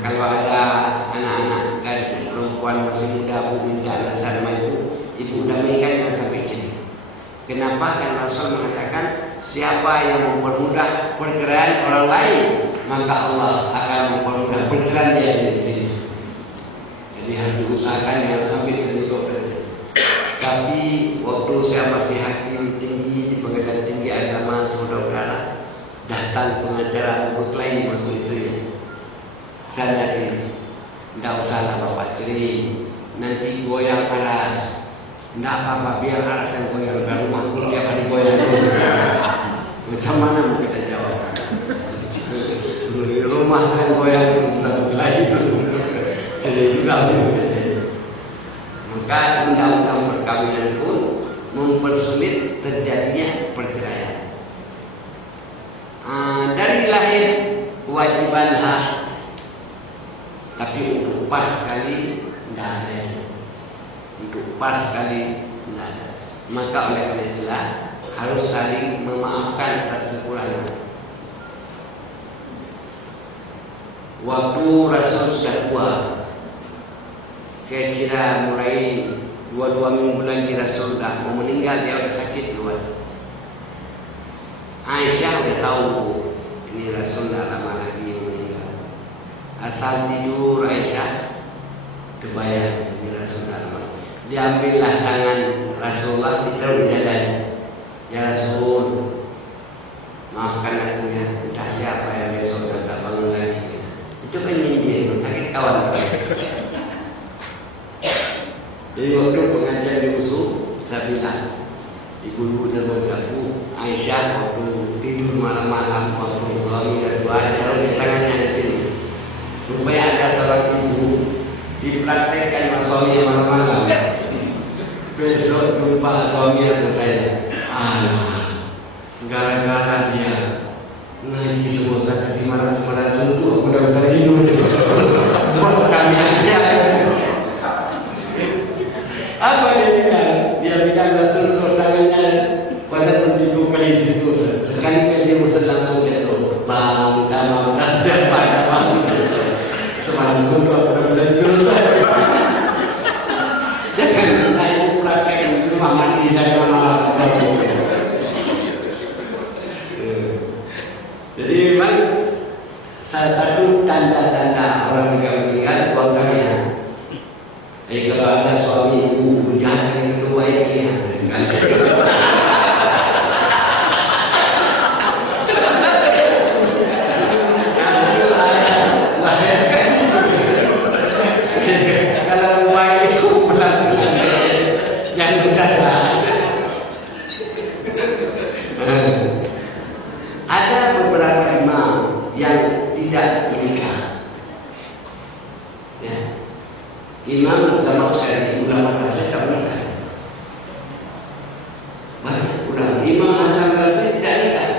kalau ada anak-anak gadis perempuan masih muda minta sudah menikah jangan sampai cerai. Kenapa? Karena Rasul mengatakan siapa yang mempermudah perceraian orang lain, maka Allah akan mempermudah perceraian dia di sini. Jadi harus diusahakan jangan sampai terjadi. Tapi waktu saya masih hakim tinggi di Pengadilan Tinggi Agama saudara, datang pengacara berkelahi masuk istrinya. Saya jadi tidak usahlah bapak cerai, nanti goyang aras. Tidak apa-apa, biar aras yang goyang ke rumah pun tiap hari goyang terus. Macam mana mau kita jawab? Di rumah saya goyang terus berkelahi terus. Jadi juga maka undang-undang perkawinan pun mempersulit terjadinya perceraian. Dari lahir kewajiban hak, tapi untuk pas sekali tidak ada. Untuk pas sekali tidak ada. Maka oleh karena itulah harus saling memaafkan atas kekurangan. Waktu Rasul sudah tua, kira-kira mulai 2 minggu lagi Rasul sudah mau meninggal, dia sudah sakit luar. Aisyah sudah tahu ini Rasul tidak lama lagi meninggal. Asal tidur Aisyah kebayang ini Rasul tidak lama. Diambillah tangan Rasulullah, ditaruh di dadanya. Ya Rasul, maafkan aku ya, entah siapa yang besok tidak bangun lagi. Itu kan dia sakit kawan. Jadi waktu pengajian di Usul, saya bilang, ibu-ibu dan bapakku, Aisyah waktu tidur malam-malam, waktu suami dan doa, taruh di tangannya di sini. Supaya ada seorang ibu dipraktekkan sama suami malam-malam. Besok jumpa suami selesai. Gara-gara dia ngaji semua sakit di malam semalam tentu aku udah bisa tidur. Buat kami aja. Apa dia bilang? Dia bilang Rasul tangannya pada pendidik kali situ. Sekali dia Rasul langsung jatuh. Bang, tamam, raja pada bang. Semalam tentu aku udah bisa tidur. Jangan ibu praktek itu mati saya malah. Jadi memang salah satu tanda-tanda orang yang meninggal buang tangannya. Jadi kalau ada suami ibu jahat yang kedua ini, kalau baik itu pelan-pelan, jangan mendadak. Ada beberapa imam yang tidak menikah. Ya. Imam Zamakhsyari, ulama Rasyid tak menikah. Banyak ulama. Imam Hasan Basri tidak nikah.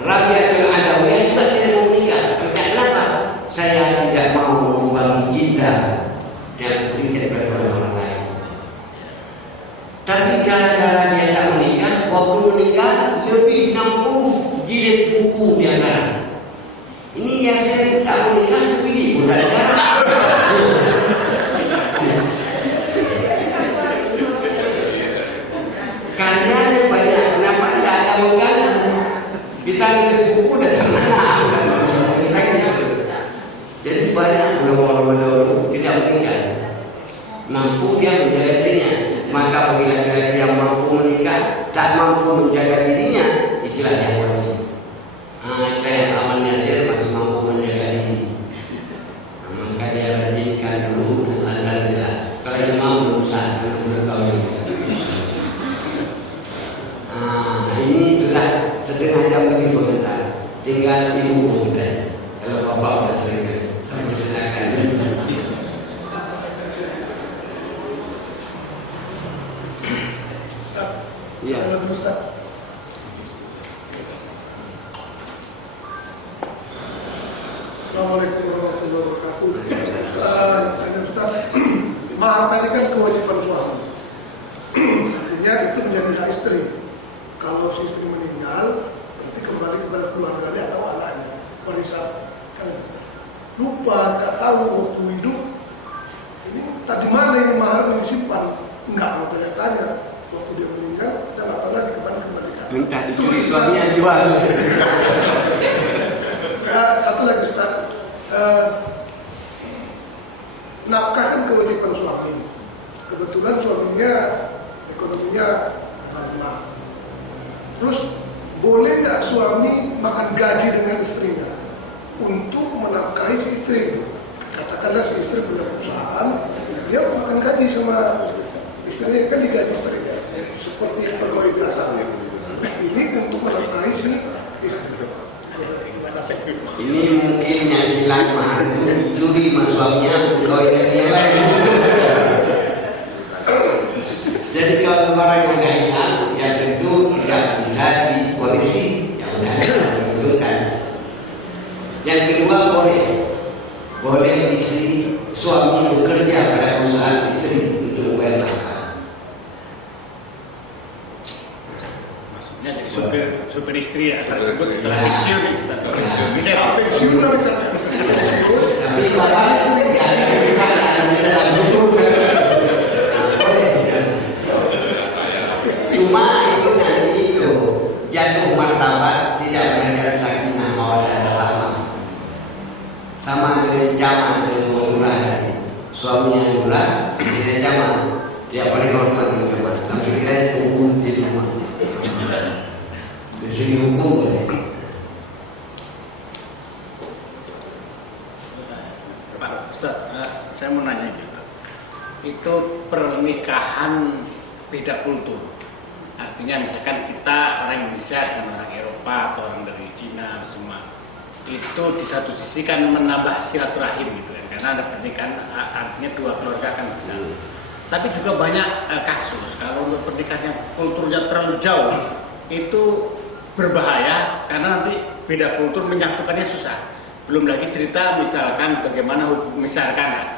Rabi'atul Adawiyah juga tidak mau menikah. Kenapa? Saya tidak mau membagi cinta yang beri daripada orang lain. Tapi gara-gara dia tak menikah, waktu menikah lebih 60 jilid buku dia garang. Ini yang saya tak menikah sebiji pun tak ada. Karyanya banyak, kenapa tidak ada mengganang? Kita nulis buku dan terkenal. Jadi banyak ulama-ulama tidak menikah, mampu dia menjaga dirinya. Maka bagi laki-laki yang mampu menikah, tak mampu menjaga dirinya, itulah yang wajib. Kita yang aman Yasir masih mampu menjaga diri. Maka dia rajinkan dulu azan dia. Kalau imam belum sah, belum berkahwin. Ini sudah setengah jam lagi komentar. Tinggal ibu komentar. Kalau bapak sudah sering, sampai silakan. Ya. Ustaz. Assalamualaikum warahmatullahi wabarakatuh. Tanya Ustaz, mahar tadi kan kewajiban suami. Artinya itu menjadi hak istri. Kalau si istri meninggal, berarti kembali kepada keluarganya atau anaknya. Warisan. Kan lupa, tak tahu waktu hidup. Ini tadi mana ini mahar yang disimpan? Enggak mau tanya-tanya. Waktu dia meninggal, udah nggak tahu lagi kembalikan. Minta dicuri suaminya jual. Satu lagi Ustaz, nafkah kan kewajiban suami. Kebetulan suaminya ekonominya lemah. Terus boleh nggak suami makan gaji dengan istrinya untuk menafkahi si istri? Katakanlah si istri punya perusahaan, dia makan gaji sama istrinya, kan digaji istrinya seperti pegawai biasa. Ini untuk menafkahi si istri. Ini mungkin yang hilang mahar itu dicuri sama suaminya, pegawai yang lain. Jadi kalau orang yang udah hilang, ya tentu tidak bisa dipolisi. Ya udah, itu kan. Yang kedua boleh istri suami bekerja pada perusahaan istri untuk membayar nafkah. Maksudnya jadi supir istri ya, tersebut setelah pensiun bisa Pensiun lah bisa. Tapi bapak istri ada dalam buku. Cuma itu nanti itu jatuh martabat tidak memberikan sakinah mawaddah warahmah. Sama dengan jamaah dengan murah tadi. Suaminya murah, istrinya jamaah. Dia paling hormat dengan jamaah. Langsung kita hukum di rumah. Di sini hukum boleh. Pak Ustaz, saya mau nanya gitu. Itu pernikahan beda kultur. Artinya misalkan kita orang Indonesia dan orang Eropa atau orang dari Cina semua itu di satu sisi kan menambah silaturahim gitu kan, karena ada pernikahan artinya dua keluarga kan bisa. Tapi juga banyak kasus kalau untuk pernikahan yang kulturnya terlalu jauh itu berbahaya karena nanti beda kultur menyatukannya susah. Belum lagi cerita misalkan bagaimana misalkan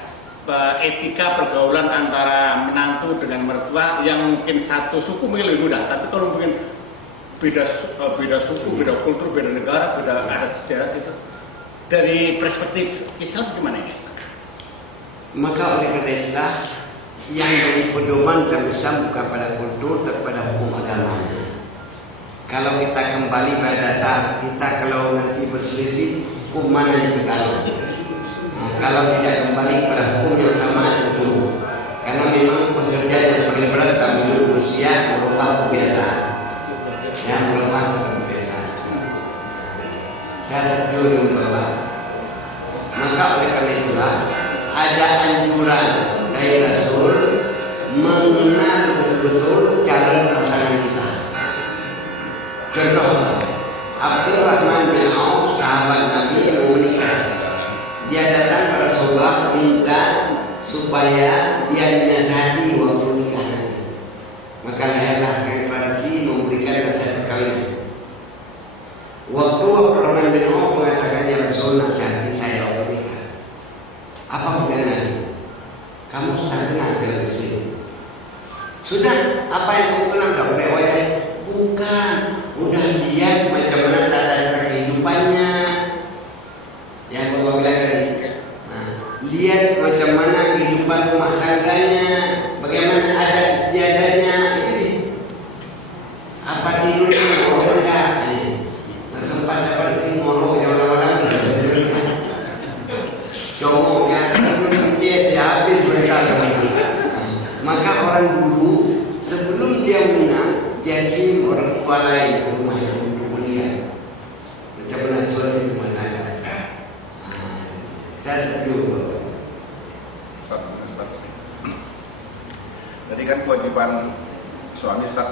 etika pergaulan antara menantu dengan mertua yang mungkin satu suku mungkin lebih mudah, tapi kalau mungkin beda suku, beda kultur, beda negara, beda adat sejarah itu dari perspektif Islam gimana ini? Maka oleh karena itulah yang jadi pedoman dalam Islam bukan pada kultur tapi pada hukum agama. Kalau kita kembali pada dasar kita, kalau nanti berselisih hukum mana yang berlaku? Kalau tidak kembali pada hukum yang sama itu, karena memang pekerjaan yang paling berat dalam hidup manusia merubah kebiasaan, yang merubah kebiasaan. Saya setuju bahwa maka oleh karena itulah ada anjuran dari Rasul mengenal betul-betul cara pasangan kita. Contoh, Abdurrahman bin Auf, sahabat Nabi mau menikah. Dia datang kepada Rasulullah minta supaya dia dinasihati waktu nikah. Maka lahirlah deklarasi memberikan nasihat perkawinan. Waktu Abdurrahman bin Auf mengatakan, ya Rasul, nasihatin saya waktu nikah. Apa pegangan? Kamu sudah kenal dengan istri? Sudah, apa yang kamu kenal? Sudah boleh wajah? Bukan, udah lihat macam mana tata kehidupannya. Yang bapak bilang tadi, lihat macam mana kehidupan rumah tangganya, bagaimana adat istiadatnya. Ini apa tidurnya mau enggak? Nggak sempat dapat sih ngolok ya orang-orang. Cowoknya dia habis berita. Maka orang dulu sebelum dia menang, dia kirim orang tua lain ke rumahnya untuk melihat macam mana situasi rumah tangga. Saya setuju. Jadi kan kewajiban suami sah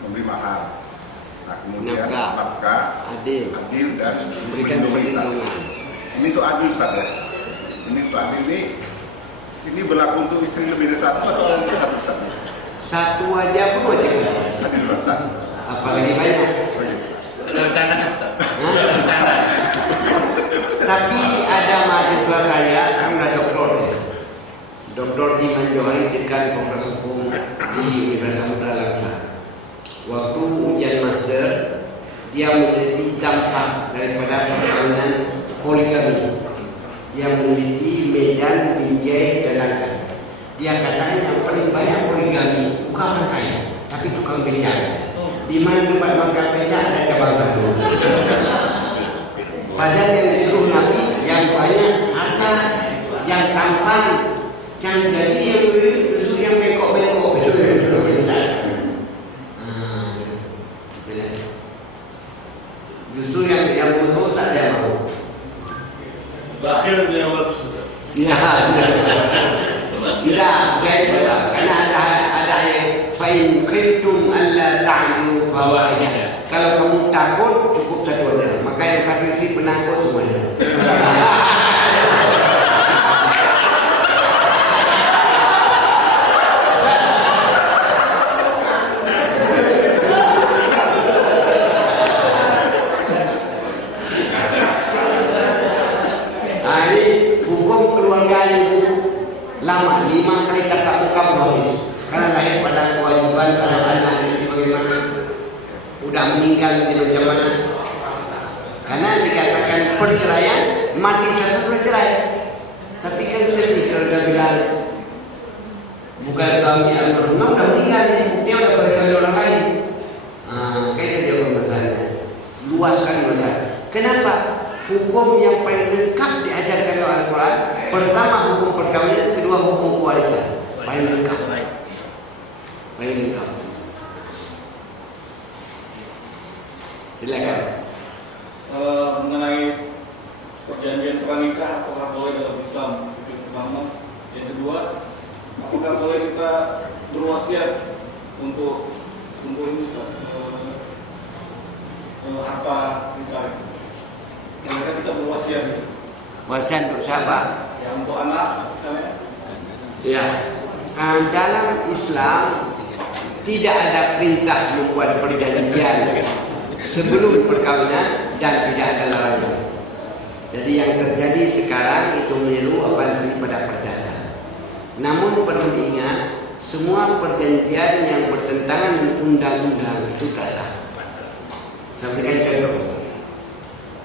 memberi mahar. Nah kemudian nafkah, adil dan memberikan perlindungan. Ini tuh adil sah ya. Ini tuh adil ini berlaku untuk istri lebih dari satu atau satu? Satu aja pun wajib. Adil sah. Apalagi banyak. Rencana Ustaz. Tapi ada mahasiswa saya, sudah doktor Iman Johari, dekan Fakultas Hukum di Universitas Muda Langsa. Waktu ujian master, dia meneliti dampak daripada perkawinan poligami. Dia meneliti Medan, Binjai, dan Langkat. Dia katakan yang paling banyak tukang becak. Di mana tempat makan becak ada cabang satu. Padahal yang disuruh Nabi yang banyak harta, yang tampan, yang jadi yang bengkok-bengkok itu yang becak. Justru yang butuh tak ada mau. Bakhil jawab sudah. Ya, tidak, karena ada fa'in khiftum alla ta'dilu fawahidah. Kalau kamu takut cukup satu aja. Maka yang satu isi penakut semuanya. Lama 5 kali kata ungkap habis karena lahir pada kewajiban pada anak ini bagaimana udah meninggal di zaman karena dikatakan perceraian mati sasa bercerai tapi kan sedih kalau dia bilang bukan suami almarhumah udah meninggal dia udah berkali orang lain kayaknya dia bermasalahnya luas sekali masalah. Kenapa? Hukum yang paling lengkap diajarkan oleh Al-Quran. Pertama hukum perkawinan, kedua hukum kewarisan. Paling lengkap. Paling lengkap. Silakan. Mengenai perjanjian pranikah, apakah boleh dalam Islam? Itu pertama. Yang kedua, apakah boleh kita berwasiat untuk ini harta nikah? Kira-kira kita berwasiat gitu. Wasiat untuk siapa? Ya untuk anak misalnya. Ya. Dalam Islam tidak ada perintah membuat perjanjian sebelum perkawinan dan tidak ada larangan. Jadi yang terjadi sekarang itu meniru apa yang terjadi pada perdata. Namun perlu diingat semua perjanjian yang bertentangan dengan undang-undang itu tak sah. Saya berikan contoh.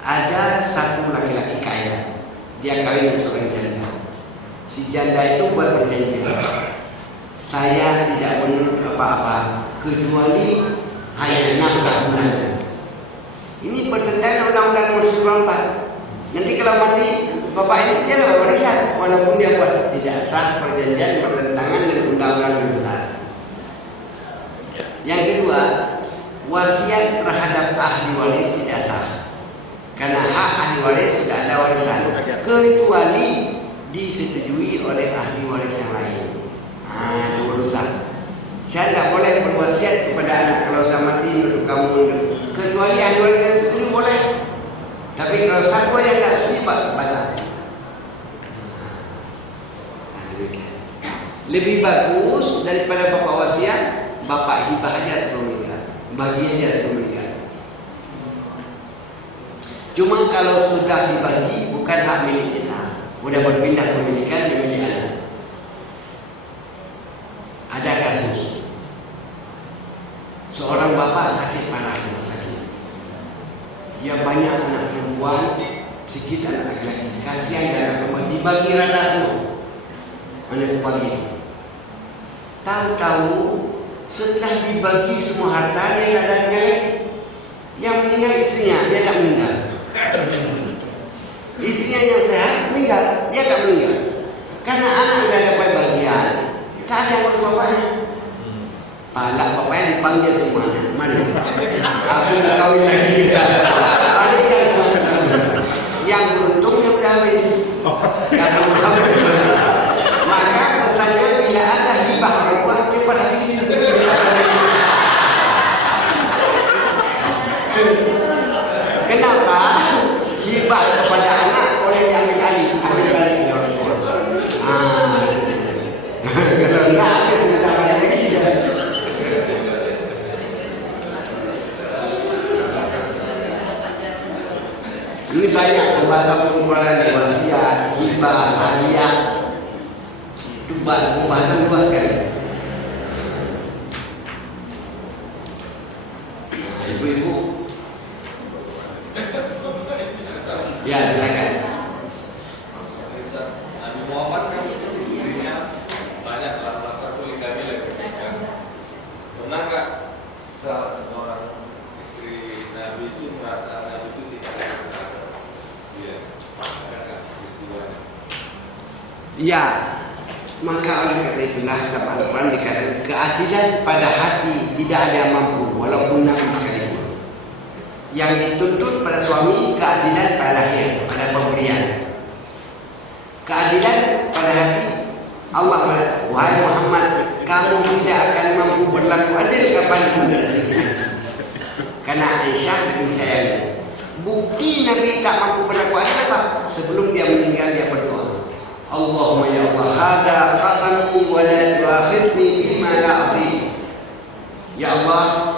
Ada satu laki-laki kaya, dia kawin dengan seorang janda. Si janda itu buat perjanjian, saya tidak menuntut apa-apa kecuali hanya nafkah bulanan. Ini bertentangan undang-undang nomor 94. Nanti kalau mati bapak ini dia dapat warisan, walaupun dia buat tidak sah perjanjian bertentangan dengan undang-undang yang besar. Yang kedua, wasiat terhadap ahli waris tidak sah. Karena hak ahli waris tidak ada warisan kecuali disetujui oleh ahli waris yang lain. Itu urusan. Saya tidak boleh berwasiat kepada anak kalau saya mati untuk kamu kecuali ahli waris yang setuju boleh. Tapi kalau satu yang tidak setuju batal. Lebih bagus daripada bapak wasiat, bapak hibah aja sebelum meninggal, bagi aja sebelum meninggal. Cuma kalau sudah dibagi bukan hak miliknya, sudah berpindah pemilikan milik anak. Ada kasus seorang bapak sakit parah rumah sakit. Dia banyak anak perempuan, sedikit anak laki-laki. Kasihan anak perempuan dibagi rata semua. Anak pagi. Tahu-tahu setelah dibagi semua harta dia ada lagi. Yang meninggal istrinya, dia tak meninggal. Istrinya yang sehat meninggal, dia tak meninggal. Karena anak sudah dapat bagian, tak ada yang bapaknya. Palak bapaknya dipanggil semuanya. Mari, aku nak kawin lagi. Balikan semua. Yang beruntungnya sudah habis. Maka kesannya bila ada hibah rumah cepat habis. Kenapa? Hibah kepada anak oleh diambil alih oleh orang tua. Kalau nak dia sudah banyak lagi. Ini banyak bahasa perkumpulan wasiat, hibah, hadiah. Itu pembahasan luas sekali. Ibu-ibu. Ya, silakan. Nabi Muhammad kan dirinya banyak latar poligami lagi. Benar nggak Ya, maka oleh karena itulah dalam Al-Quran dikatakan keadilan pada hati tidak ada yang mampu walaupun Nabi sekalipun. Yang dituntut pada suami keadilan pada lahir, pada pemberian. Keadilan pada hati Allah, wahai Muhammad, kamu tidak akan mampu berlaku adil kapanpun dari sini. Karena Aisyah disayangnya. Bukti Nabi tak mampu berlaku adil apa? Sebelum dia meninggal dia berdoa, Allahumma ya Allah, hada qasami wa la tuakhidni bima la adri. Ya Allah,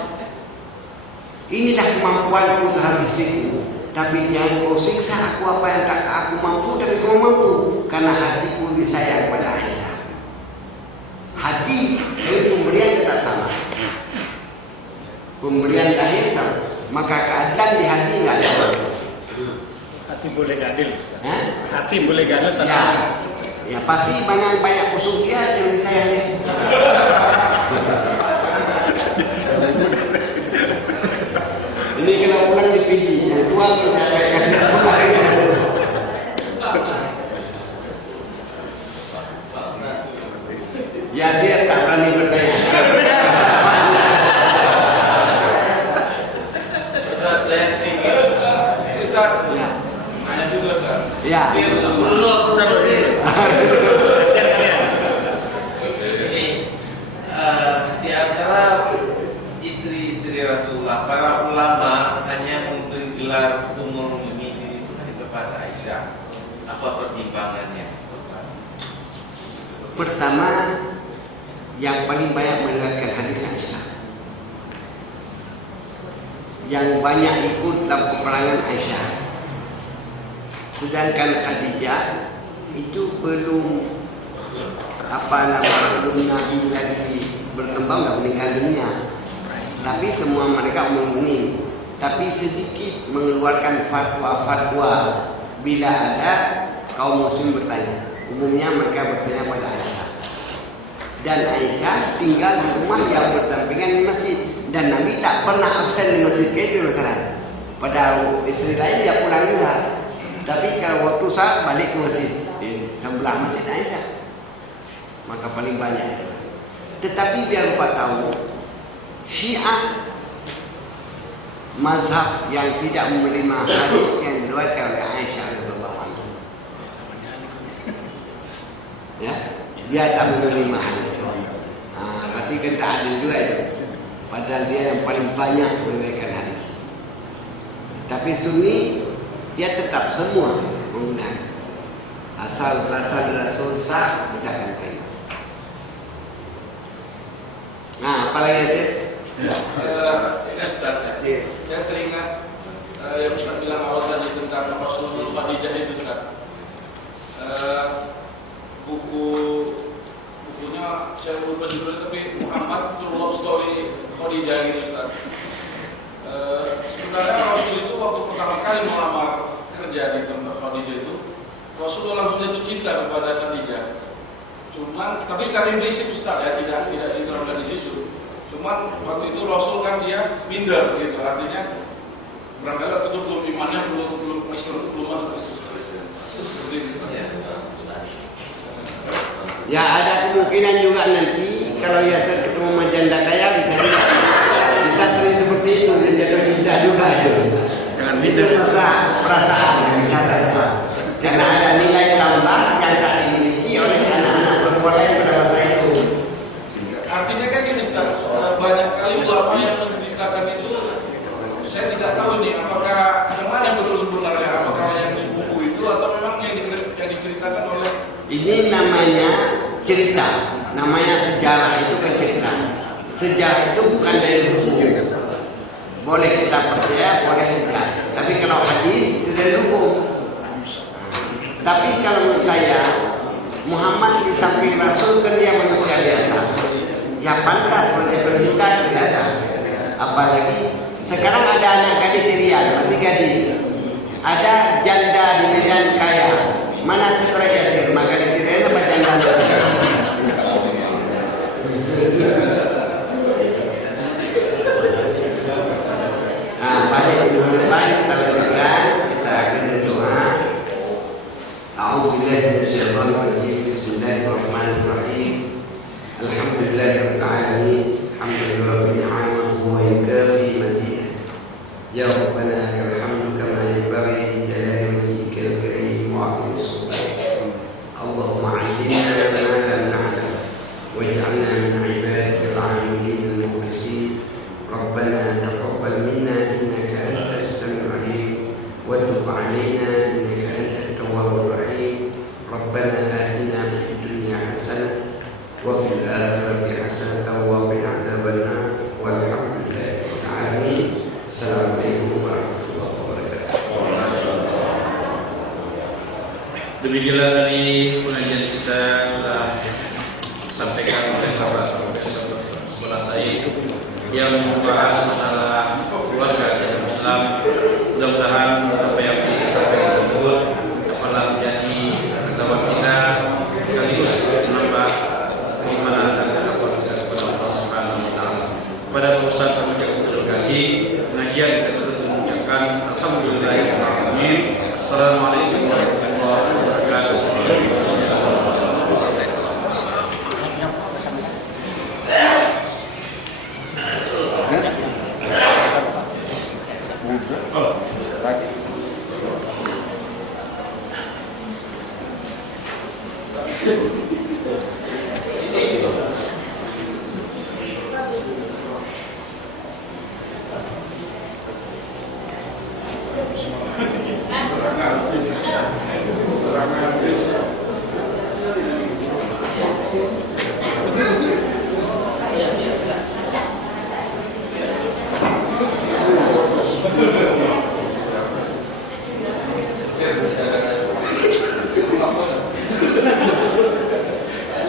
inilah kemampuanku terhadap istriku, tapi jangan kau siksa aku apa yang tak aku mampu tapi kau mampu, karena hatiku disayang pada Aisyah. Hati dari pemberian tetap sama, pemberian lahir sama, maka keadilan di hati tidak ada. Hati boleh gadil, hati boleh gadil tapi ya pasti banyak kusuk dia yang disayangnya. Ini kena pulang di PD, yang tua menyampaikan. Ya saya tak berani bertanya. Ustaz, saya ingin Ustaz, Ya. nanya juga Ustaz. Ya. Ini di antara istri-istri Rasulullah, para ulama hanya memberi gelar Ummul Mukminin itu kepada Aisyah. Apa pertimbangannya, Ustaz? Pertama, yang paling banyak meriwayatkan hadis Aisyah, yang banyak ikut dalam peperangan Aisyah. Sedangkan Khadijah itu belum belum Nabi lagi berkembang dan meninggal dunia. Tapi semua mereka umumnya, tapi sedikit mengeluarkan fatwa-fatwa bila ada kaum muslim bertanya. Umumnya mereka bertanya pada Aisyah. Dan Aisyah tinggal di rumah yang berdampingan di masjid, dan Nabi tak pernah absen di masjid. Itu masalah. Pada istri lain dia pulang juga, tapi kalau waktu saat balik ke masjid di sebelah masjid Aisyah, maka paling banyak. Tetapi biar lupa tahu, Syiah mazhab yang tidak menerima hadis yang diriwayatkan oleh Aisyah radhiyallahu anha. Ya, dia tak menerima hadis. Berarti kan tak adil juga itu. Padahal dia yang paling banyak meriwayatkan hadis. Tapi Sunni dia tetap semua menggunakan asal berasal Rasul sah kita akan terima. Apa lagi sih? Ini Ustaz, saya teringat yang Ustaz bilang awal tadi tentang Rasulullah Khadijah itu Ustaz. Bukunya saya lupa judulnya, tapi Muhammad True Love Story Khadijah gitu Ustaz. Sebenarnya Rasul itu waktu pertama kali melamar kerja di tempat Khadijah itu, Rasulullah langsung jatuh cinta kepada Khadijah. Cuman, tapi secara implisit Ustaz ya, tidak diterangkan di situ. Cuman waktu itu Rasul kan dia minder gitu, artinya barangkali waktu itu belum imannya, belum Islam itu belum ada seperti itu. Ya ada kemungkinan juga nanti kalau Yasir ketemu sama janda kaya bisa terjadi seperti itu, dan jatuh cinta juga itu. Jangan minder, perasaan yang dicatat, karena ada nilai tambah yang tak dimiliki oleh anak-anak perempuan lain pada masa itu. Artinya kan gini Ustaz, banyak kali ulama yang menceritakan itu, saya tidak tahu nih apakah yang mana yang betul sebenarnya, apakah yang di buku itu atau memang yang diceritakan oleh. Ini namanya cerita, namanya sejarah, itu kan cerita. Sejarah itu bukan dari buku. Boleh kita percaya, boleh tidak. Tapi kalau hadis itu dari buku. Tapi kalau menurut saya, Muhammad di samping Rasul kan dia manusia biasa. Ya pantas sebagai pendidikan biasa. Apalagi sekarang ada anak gadis Syria, masih gadis. Ada janda di Medan kaya. Mana terkait Yasir? Maka di Syria apa janda? Baik, baik kita lanjutkan. Kita akan berdoa. A'udzubillahi minasyaitonir rajim. Bismillahirrahmanirrahim. Alhamdulillahirabbil alamin. Hamdan ni'amahu wa yukafi mazidah. Ya Rabbana lakal hamdu kama yanbaghi li jalali wajhikal karim wa 'azimi sultanik. Allahumma 'allimna ma lam na'lam waj'alna min 'ibadikal 'amilin al-mukhlisin. Rabbana taqabbal minna innaka antas samiul 'alim wa tub 'alaina innaka antat tawwabur rahim. Rabbana atina fid dunya hasanah wa fil akhirati hasanah wa qina adzabannar. Walhamdulillahi rabbil alamin. Assalamualaikum warahmatullahi wabarakatuh. Demikianlah tadi pengajian kita telah sampaikan oleh Bapak Profesor Sekolah Taib yang membahas masalah keluarga dan Islam. Mudah-mudahan apa yang disampaikan tersebut dapat menjadi pengetahuan kita sekaligus menambah keimanan dan ketakwaan kita kepada Allah Subhanahu wa taala. Kepada Pak Ustaz kami ucapkan terima kasih. Pengajian kita tutup mengucapkan alhamdulillahirabbil. Assalamualaikum warahmatullahi wabarakatuh.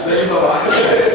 Dari bawah.